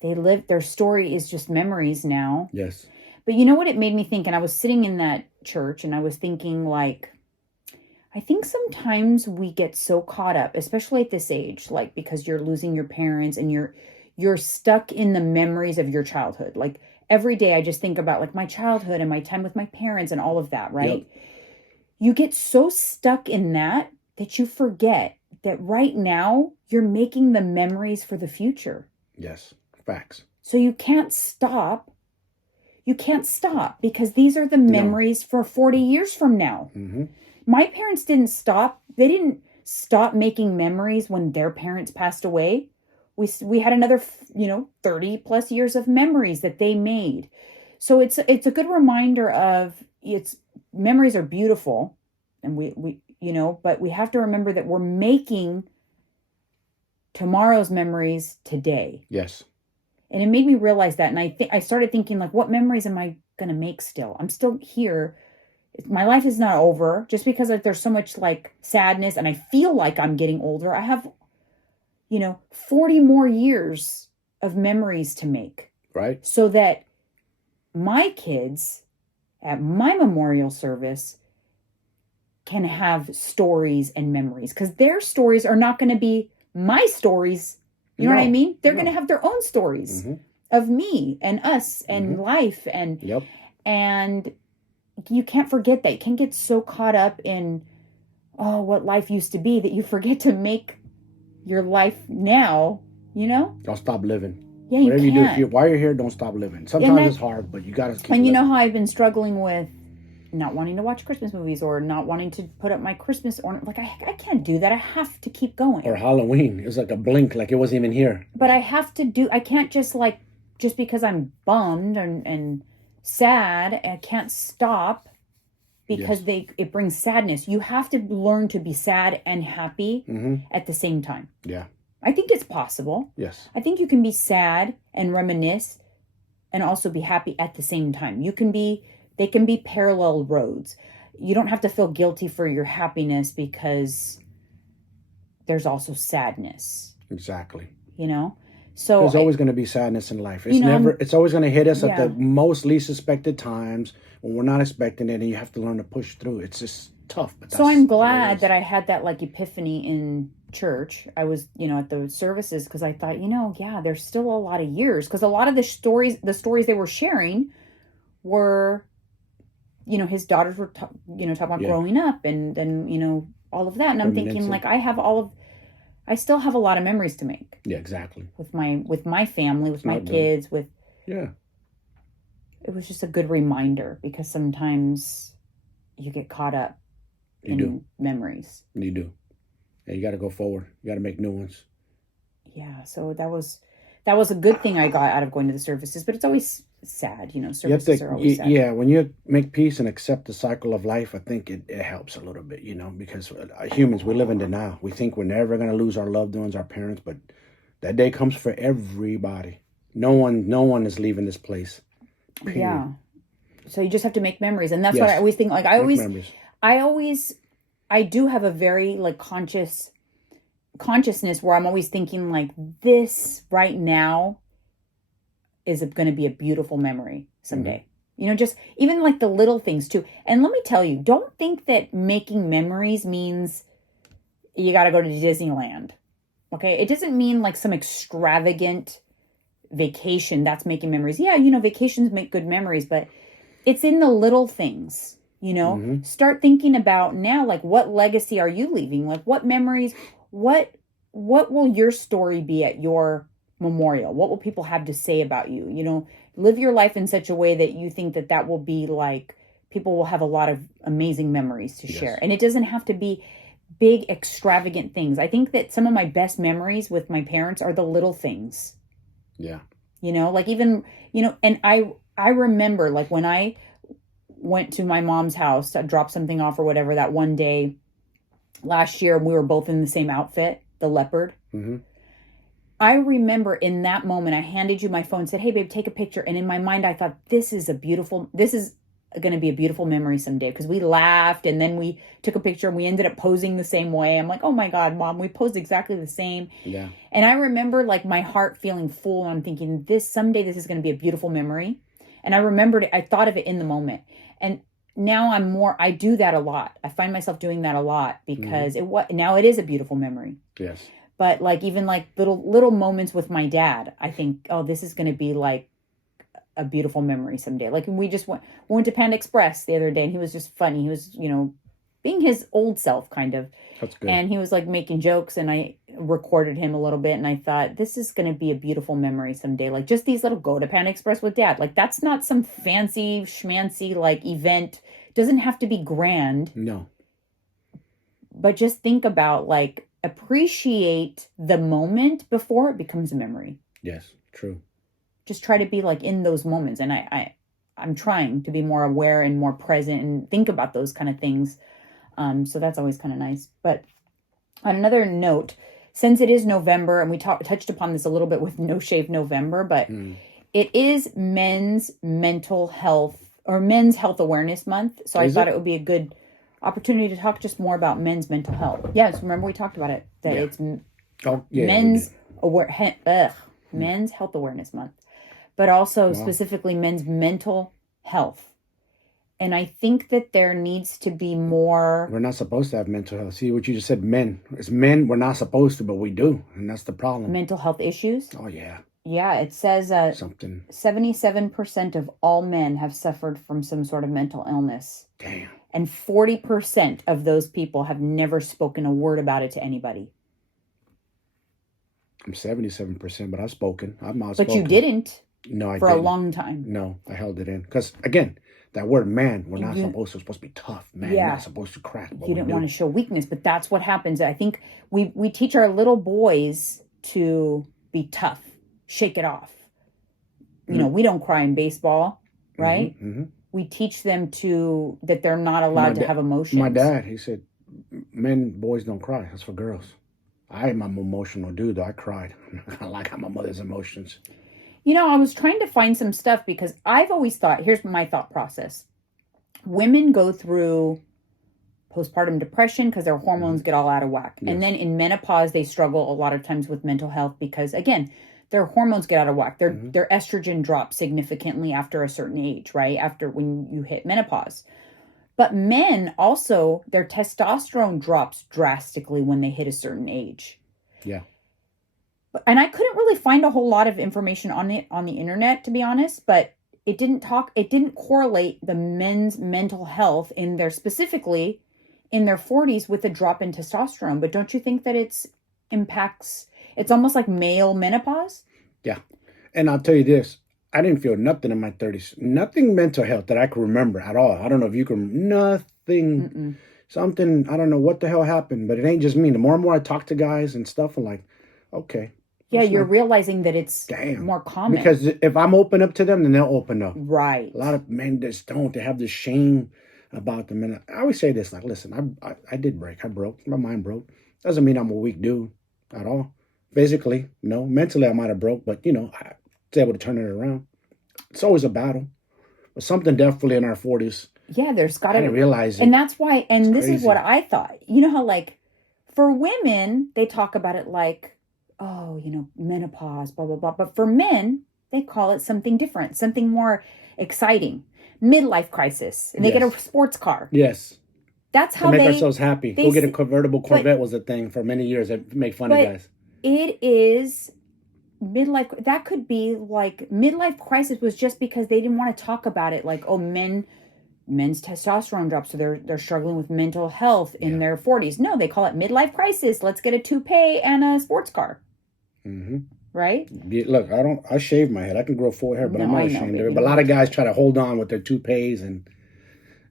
their story is just memories now. Yes. But you know what it made me think? And I was sitting in that church and I was thinking, like, I think sometimes we get so caught up, especially at this age, like because you're losing your parents and you're stuck in the memories of your childhood. Like every day I just think about like my childhood and my time with my parents and all of that, right? Yep. You get so stuck in that you forget that right now you're making the memories for the future. Yes. Facts. So you can't stop. You can't stop because these are the memories for 40 years from now. Mm-hmm. My parents didn't stop. They didn't stop making memories when their parents passed away. We had another, 30 plus years of memories that they made. So it's a good reminder of memories are beautiful and we but we have to remember that we're making tomorrow's memories today. Yes. And it made me realize that. And I started thinking, like, what memories am I going to make still? I'm still here. My life is not over just because there's so much like sadness and I feel like I'm getting older. I have, 40 more years of memories to make. Right. So that my kids at my memorial service can have stories and memories because their stories are not going to be my stories. You know what I mean? They're going to have their own stories of me and us and life and you can't forget that. You can't get so caught up in what life used to be that you forget to make your life now, Don't stop living. Yeah, you Whatever can't. you do, while you're here, don't stop living. Sometimes it's hard, but you got to keep living. And you know how I've been struggling with not wanting to watch Christmas movies or not wanting to put up my Christmas ornament. Like, I can't do that. I have to keep going. Or Halloween. It was like a blink, like it wasn't even here. But I have to I can't just because I'm bummed and sad, I can't stop because it brings sadness. You have to learn to be sad and happy at the same time. Yeah. I think it's possible. Yes. I think you can be sad and reminisce and also be happy at the same time. They can be parallel roads. You don't have to feel guilty for your happiness because there's also sadness. Exactly. So there's always going to be sadness in life. It's always going to hit us at the most least expected times when we're not expecting it, and you have to learn to push through. It's just tough. But so I'm glad that I had that like epiphany in church. I was, at the services because I thought, there's still a lot of years because a lot of the stories they were sharing were, his daughters were, talking about growing up and then, all of that. And I'm thinking like I still have a lot of memories to make. Yeah, exactly. With my family, with my kids, Yeah. It was just a good reminder because sometimes you get caught up in memories. You do. Yeah, you got to go forward. You got to make new ones. Yeah, so that was a good thing I got out of going to the services, but it's always sad, services are always sad. Yeah, when you make peace and accept the cycle of life, I think it helps a little bit, because humans, we live in denial. We think we're never going to lose our loved ones, our parents, but that day comes for everybody. No one is leaving this place. Period. Yeah. So you just have to make memories. And that's what I always think. Like I do have a very like consciousness where I'm always thinking like this right now is going to be a beautiful memory someday. Just even like the little things too. And let me tell you, don't think that making memories means you got to go to Disneyland. Okay. It doesn't mean like some extravagant vacation that's making memories. Yeah. Vacations make good memories, but it's in the little things, start thinking about now, like what legacy are you leaving? Like what memories, what will your story be at your memorial? What will people have to say about you? Live your life in such a way that you think that will be like, people will have a lot of amazing memories to share. And it doesn't have to be big, extravagant things. I think that some of my best memories with my parents are the little things. Yeah. Like even, and I remember like when I went to my mom's house to drop something off or whatever that one day last year, we were both in the same outfit, the leopard. I remember in that moment, I handed you my phone and said, hey babe, take a picture. And in my mind, I thought, this is going to be a beautiful memory someday, because we laughed and then we took a picture and we ended up posing the same way. I'm like, oh my God, Mom, we posed exactly the same. Yeah. And I remember like my heart feeling full. And I'm thinking, someday this is going to be a beautiful memory. And I remembered it. I thought of it in the moment. And now I do that a lot. I find myself doing that a lot because now it is a beautiful memory. Yes. But like, even like little moments with my dad, I think, oh, this is going to be like a beautiful memory someday. Like, we just went to Panda Express the other day, and he was just funny. He was, being his old self kind of. That's good. And he was like making jokes, and I recorded him a little bit, and I thought, this is going to be a beautiful memory someday. Like, just these little go to Panda Express with Dad. Like, that's not some fancy schmancy like event. Doesn't have to be grand. No. But just think about, like, appreciate the moment before it becomes a memory. Yes, true. Just try to be like in those moments. And I'm trying to be more aware and more present and think about those kind of things. So that's always kind of nice. But on another note, since it is November, and we touched upon this a little bit with No Shave November, but it is Men's Mental Health or Men's Health Awareness Month. So I thought it would be a good opportunity to talk just more about men's mental health. Yes, remember we talked about it, that it's Men's Health Awareness Month, but also specifically men's mental health. And I think that there needs to be more. We're not supposed to have mental health. See what you just said, men. It's men, we're not supposed to, but we do. And that's the problem. Mental health issues? Oh, yeah. Yeah, it says 77% of all men have suffered from some sort of mental illness. Damn. And 40% of those people have never spoken a word about it to anybody. I'm 77%, but I've spoken. I'm outspoken. But you didn't. No, I didn't. For a long time. No, I held it in. Because, again, that word man, we're not supposed to. It's supposed to be tough. Man, you're not supposed to crack. You didn't want to show weakness, but that's what happens. I think we teach our little boys to be tough. Shake it off. We don't cry in baseball, right? Mm-hmm. We teach them that they're not allowed to have emotions. My dad, he said, boys don't cry. That's for girls. I'm an emotional dude, though. I cried. I like how my mother's emotions. I was trying to find some stuff because I've always thought, here's my thought process. Women go through postpartum depression because their hormones get all out of whack. Yes. And then in menopause, they struggle a lot of times with mental health because, again, their hormones get out of whack. Their estrogen drops significantly after a certain age, right? After when you hit menopause. But men also, their testosterone drops drastically when they hit a certain age. Yeah. And I couldn't really find a whole lot of information on it on the internet, to be honest, but it didn't correlate the men's mental health specifically in their 40s with a drop in testosterone. But don't you think that it's almost like male menopause? Yeah. And I'll tell you this, I didn't feel nothing in my 30s. Nothing mental health that I can remember at all. I don't know if you can, nothing. Mm-mm. Something, I don't know what the hell happened, but it ain't just me. The more and more I talk to guys and stuff, I'm like, okay. Yeah, you're realizing that it's more common. Because if I'm open up to them, then they'll open up. Right. A lot of men just don't. They have this shame about them. And I always say this, like, listen, I did break. I broke. My mind broke. Doesn't mean I'm a weak dude at all. Physically, no. Mentally, I might have broke, but, I was able to turn it around. It's always a battle. But something definitely in our 40s. Yeah, there's got to be. I didn't realize it. And that's why, and this is what I thought. You know how, like, for women, they talk about it like, oh, menopause, blah, blah, blah. But for men, they call it something different, something more exciting. Midlife crisis. And they get a sports car. Yes. That's how to make ourselves happy. Go get a convertible Corvette was a thing for many years. That make fun of guys. It is midlife. That could be like midlife crisis was just because they didn't want to talk about it. Like, oh, men's testosterone drops, so they're struggling with mental health in their 40s. No, they call it midlife crisis. Let's get a toupee and a sports car. Mm-hmm. Right? Look, I shave my head. I can grow full hair, but I'm not ashamed of it. But a lot of guys try to hold on with their toupees and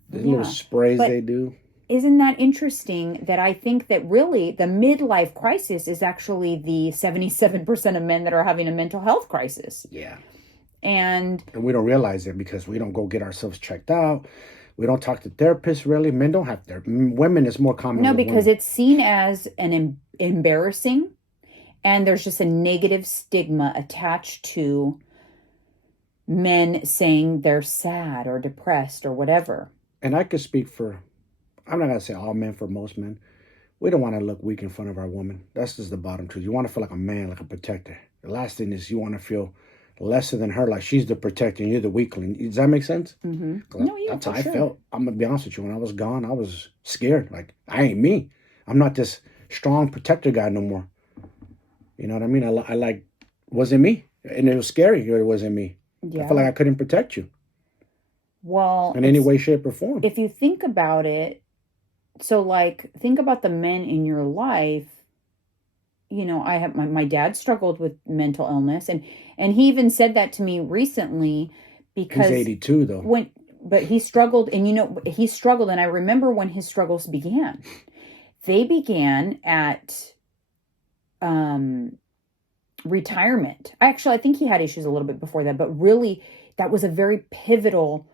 the little sprays they do. Isn't that interesting that I think that really the midlife crisis is actually the 77% of men that are having a mental health crisis? Yeah. And we don't realize it because we don't go get ourselves checked out. We don't talk to therapists, really. Men don't have therapists. Women is more common. No, because it's seen as an embarrassing, and there's just a negative stigma attached to men saying they're sad or depressed or whatever. And I could speak for, I'm not going to say all men, for most men. We don't want to look weak in front of our woman. That's just the bottom truth. You want to feel like a man, like a protector. The last thing is you want to feel lesser than her, like she's the protector and you're the weakling. Does that make sense? Mm-hmm. No, yeah, that's for how I sure. felt. I'm going to be honest with you. When I was gone, I was scared. Like, I ain't me. I'm not this strong protector guy no more. You know what I mean? I like, wasn't me. And it was scary. It wasn't me. Yeah. I felt like I couldn't protect you. Well, in any way, shape, or form. If you think about it, so like, think about the men in your life. You know, I have my dad struggled with mental illness, and he even said that to me recently, because he's 82 though. But he struggled, and he struggled, and I remember when his struggles began. They began at retirement. Actually, I think he had issues a little bit before that, but really that was a very pivotal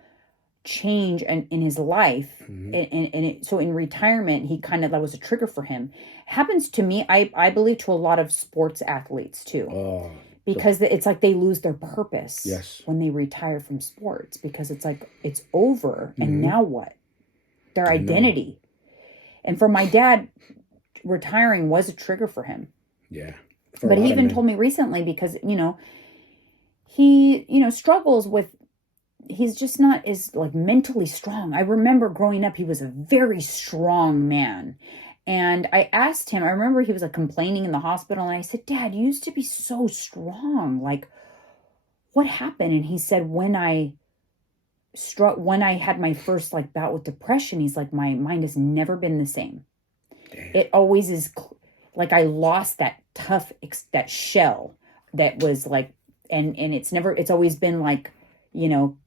change in his life. Mm-hmm. So in retirement, that was a trigger for him. Happens to me, I believe, to a lot of sports athletes too. Because it's like they lose their purpose. Yes. When they retire from sports, because it's like it's over, and mm-hmm. now what? Their identity. And for my dad, retiring was a trigger for him. Yeah. But he even told me recently, because he struggles with, he's just not as like mentally strong. I remember growing up, he was a very strong man. And I asked him, I remember he was like complaining in the hospital, and I said, Dad, you used to be so strong. Like, what happened? And he said, when I had my first like bout with depression, he's like, my mind has never been the same. Damn. It always is like I lost that that shell that was like, and it's always been like,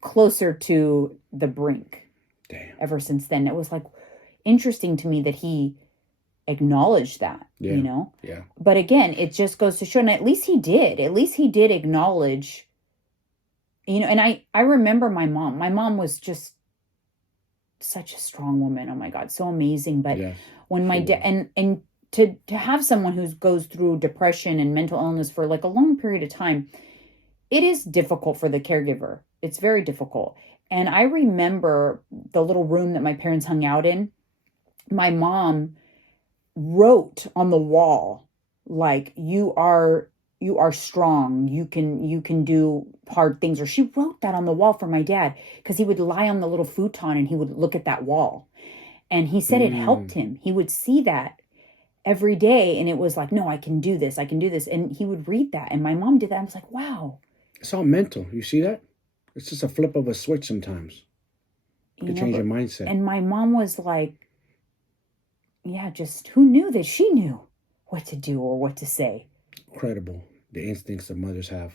closer to the brink. Damn. Ever since then. It was like interesting to me that he acknowledged that, Yeah. But again, it just goes to show, and at least he did acknowledge, and I remember my mom was just such a strong woman. Oh my God, so amazing. But when my dad, and to have someone who goes through depression and mental illness for like a long period of time, it is difficult for the caregiver. It's very difficult. And I remember the little room that my parents hung out in. My mom wrote on the wall, like, you are strong. You can do hard things. Or she wrote that on the wall for my dad, because he would lie on the little futon and he would look at that wall. And he said it helped him. He would see that every day, and it was like, no, I can do this. And he would read that. And my mom did that. I was like, wow. It's all mental. You see that? It's just a flip of a switch sometimes. You can change your mindset. And my mom was like, yeah, just who knew that she knew what to do or what to say? Incredible. The instincts that mothers have.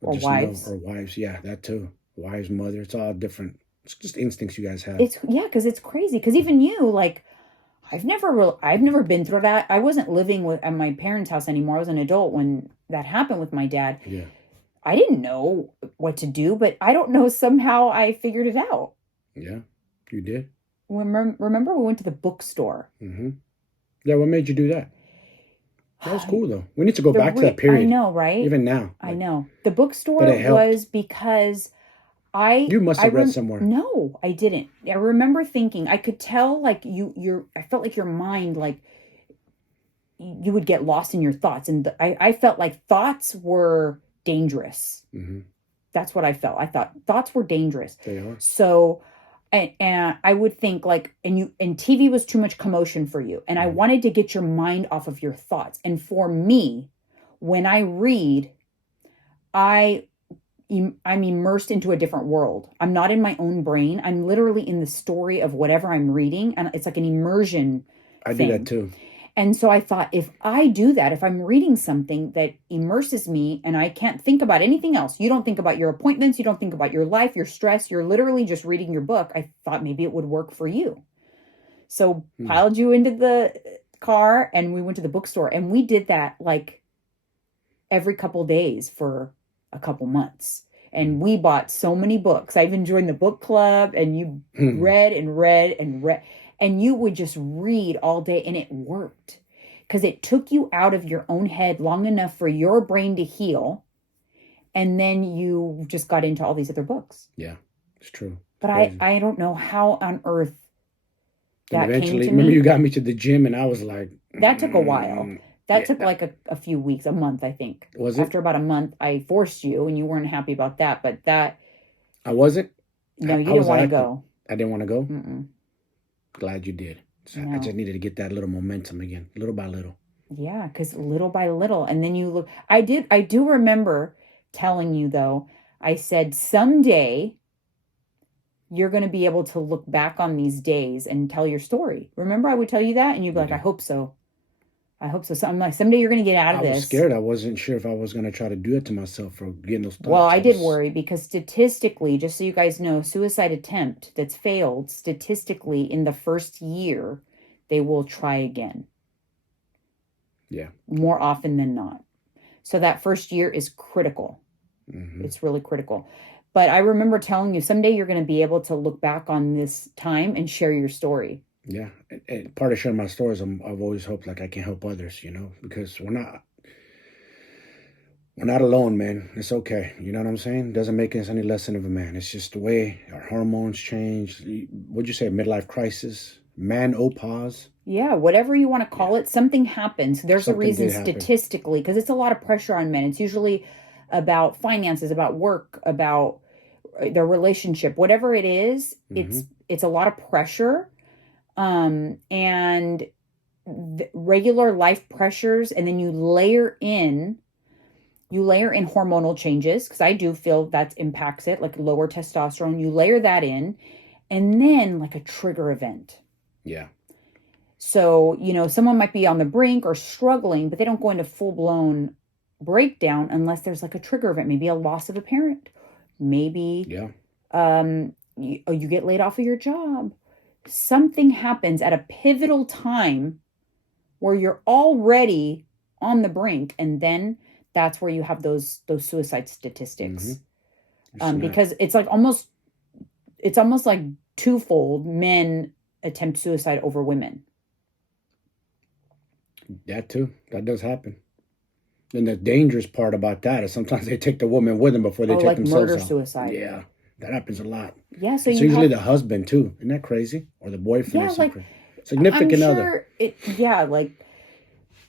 Or wives. Or wives, yeah, that too. Wives, mother, it's all different. It's just instincts you guys have. Because it's crazy. Because even you, like, I've never been through that. I wasn't living at my parents' house anymore. I was an adult when that happened with my dad. Yeah. I didn't know what to do, but I don't know, somehow I figured it out. Yeah, you did. Remember we went to the bookstore? Mm-hmm. Yeah, what made you do that? That was cool, though. We need to go back to that period. I know, right? Even now. I know. The bookstore was because You must have read somewhere. No, I didn't. I remember thinking, I could tell, like, I felt like your mind, like, you would get lost in your thoughts. And I felt like thoughts were dangerous. Mm-hmm. That's what I felt. I thought thoughts were dangerous. They are. So, and I would think, like, and TV was too much commotion for you. And I wanted to get your mind off of your thoughts. And for me, when I read, I'm immersed into a different world. I'm not in my own brain. I'm literally in the story of whatever I'm reading. And it's like an immersion I do that too. And so I thought, if I do that, if I'm reading something that immerses me and I can't think about anything else, you don't think about your appointments, you don't think about your life, your stress, you're literally just reading your book. I thought maybe it would work for you. So piled you into the car and we went to the bookstore, and we did that like every couple days for a couple months. And we bought so many books. I even joined the book club, and you read and read and read. And you would just read all day, and it worked. Because it took you out of your own head long enough for your brain to heal. And then you just got into all these other books. Yeah, it's true. But I don't know how on earth And that came eventually, to remember me. you got me to the gym and I was like, That took a while. That yeah. took like a few weeks, a month, I think. Was it? After about a month, I forced you and you weren't happy about that. But that, I wasn't? no, you How didn't was I want to acting? go. I didn't want to go? Mm-mm. Glad you did. So I No. just needed to get that little momentum again, little by little. Yeah, because little by little. And then you look, I do remember telling you though, I said, someday you're going to be able to look back on these days and tell your story. Remember, I would tell you that, and you'd be You like, did. I hope so. I hope so. So I'm like, someday you're going to get out of I was this. scared. I wasn't sure if I was going to try to do it to myself for getting those thoughts. Well, I did worry because statistically, just so you guys know, suicide attempt that's failed, statistically, in the first year, they will try again. Yeah. More often than not. So that first year is critical. Mm-hmm. It's really critical. But I remember telling you, someday you're going to be able to look back on this time and share your story. Yeah. And part of sharing my stories, I've always hoped like I can help others, because we're not alone, man. It's okay. You know what I'm saying? It doesn't make us any less than of a man. It's just the way our hormones change. What'd you say? Midlife crisis? Menopause? Yeah, whatever you want to call it, something happens. There's Something a reason did happen. statistically, because it's a lot of pressure on men. It's usually about finances, about work, about their relationship, whatever it is. Mm-hmm. It's a lot of pressure, and regular life pressures, and then you layer in hormonal changes, because I do feel that impacts it, like lower testosterone. You layer that in, and then like a trigger event. Yeah. So, someone might be on the brink or struggling, but they don't go into full-blown breakdown unless there's like a trigger event, maybe a loss of a parent, maybe you get laid off of your job. Something happens at a pivotal time where you're already on the brink, and then that's where you have those suicide statistics. Mm-hmm. Because it's almost like twofold: men attempt suicide over women. That too. That does happen. And the dangerous part about that is sometimes they take the woman with them before they take themselves murder out. Suicide. Yeah, that happens a lot. Yeah, so it's usually the husband too. Isn't that crazy? Or the boyfriend. Yeah, significant I'm other. Sure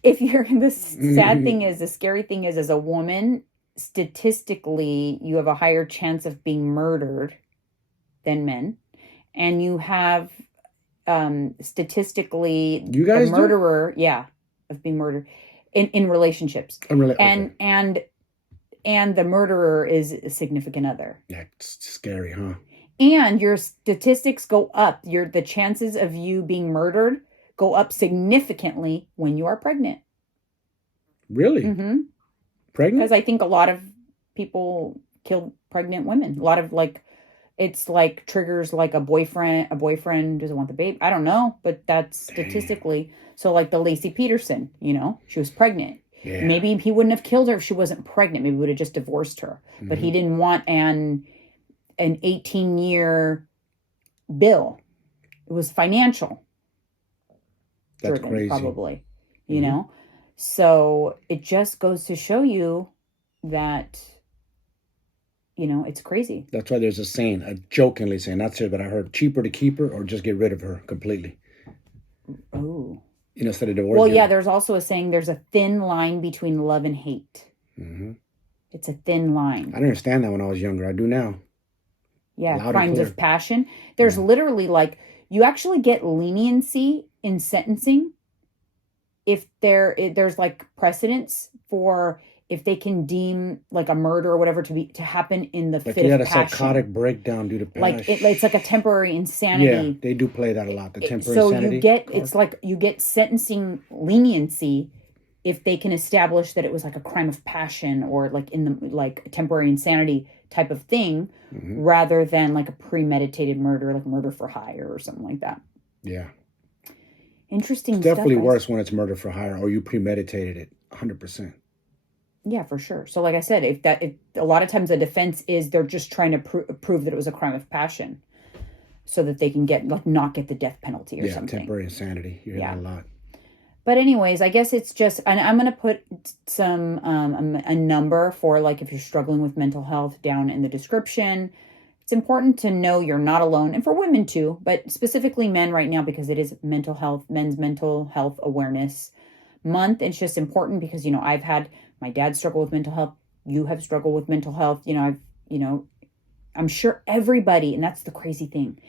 if you're the sad thing is, the scary thing is, as a woman, statistically, you have a higher chance of being murdered than men, and you have statistically you guys a murderer, of being murdered in relationships. And the murderer is a significant other. Yeah, it's scary, huh? And your statistics go up. The chances of you being murdered go up significantly when you are pregnant. Really? Mm-hmm. Pregnant? Because I think a lot of people kill pregnant women. A lot of it's like triggers like a boyfriend doesn't want the baby. I don't know, but that's statistically. Damn. So like the Lacey Peterson, she was pregnant. Yeah. Maybe he wouldn't have killed her if she wasn't pregnant. Maybe he would have just divorced her. Mm-hmm. But he didn't want an 18-year bill. It was financial. That's driven, crazy. Probably, So it just goes to show you that, it's crazy. That's why there's a saying, a jokingly saying, not serious, but I heard, cheaper to keep her or just get rid of her completely. Oh. Instead of divorce. Well, yeah, there's also a saying, there's a thin line between love and hate. Mm-hmm. It's a thin line. I didn't understand that when I was younger. I do now. Yeah, crimes of passion. There's literally you actually get leniency in sentencing if there's precedence for if they can deem a murder or whatever to happen in the fit of passion. Like a psychotic breakdown due to passion. It's like a temporary insanity. Yeah, they do play that a lot. The temporary insanity. So you get sentencing leniency if they can establish that it was a crime of passion or in the temporary insanity type of thing, rather than a premeditated murder, like murder for hire or something like that. Yeah. Interesting. It's definitely worse when it's murder for hire or you premeditated it 100%. Yeah, for sure. So like I said, if a lot of times the defense is they're just trying to prove that it was a crime of passion so that they can not get the death penalty or something. Yeah, temporary insanity. You hear that a lot. But anyways, I guess it's just, and I'm going to put some, a number for like if you're struggling with mental health down in the description. It's important to know you're not alone, and for women too, but specifically men right now because it is men's mental health awareness month. It's just important because, you know, I've had my dad struggle with mental health. You have struggled with mental health. You know, I'm sure everybody, and that's the crazy thing,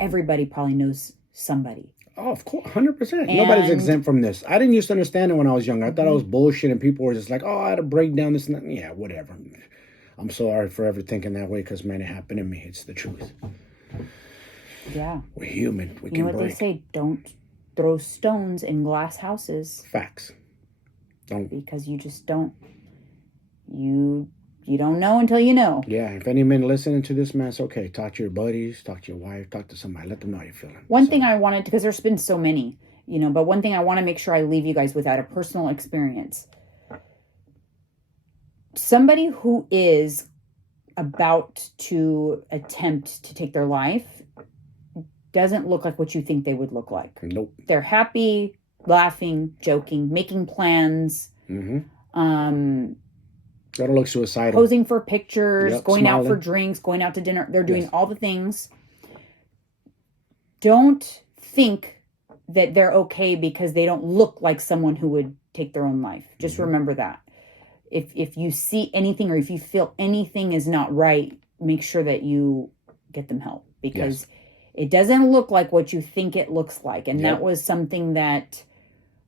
everybody probably knows somebody. Oh, of course, 100%. Nobody's exempt from this. I didn't used to understand it when I was younger. I thought I was bullshit, and people were just like, "Oh, I had a breakdown." This and that. Yeah, whatever. I'm sorry for ever thinking that way because, man, it happened to me. It's the truth. Yeah, we're human. We you can know what break. They say: don't throw stones in glass houses. Facts. Don't, because you just don't. You don't know until you know. Yeah, if any men listening to this, man, it's okay. Talk to your buddies, talk to your wife, talk to somebody. Let them know how you're feeling. One thing I wanted, because there's been so many, you know, but one thing I want to make sure I leave you guys with out of personal experience. Somebody who is about to attempt to take their life doesn't look like what you think they would look like. Nope. They're happy, laughing, joking, making plans. They don't look suicidal. Posing for pictures, going smiling. out for drinks, going out to dinner. They're doing all the things. Don't think that they're okay because they don't look like someone who would take their own life. Just remember that. If you see anything or if you feel anything is not right, make sure that you get them help because it doesn't look like what you think it looks like. And that was something that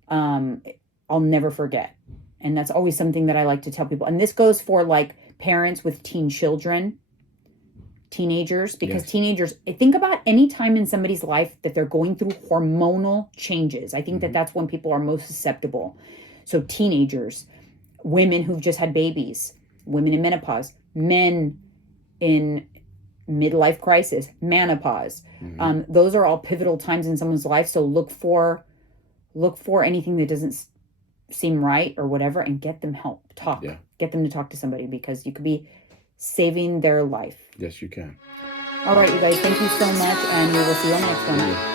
I'll never forget. And that's always something that I like to tell people. And this goes for like parents with teen children, teenagers, because teenagers, think about any time in somebody's life that they're going through hormonal changes. I think that that's when people are most susceptible. So teenagers, women who've just had babies, women in menopause, men in midlife crisis, menopause. Those are all pivotal times in someone's life. So look for anything that doesn't seem right or whatever and get them help. Get them to talk to somebody because you could be saving their life. Yes, you can. All right, you guys, thank you so much, and we will see you on the next one.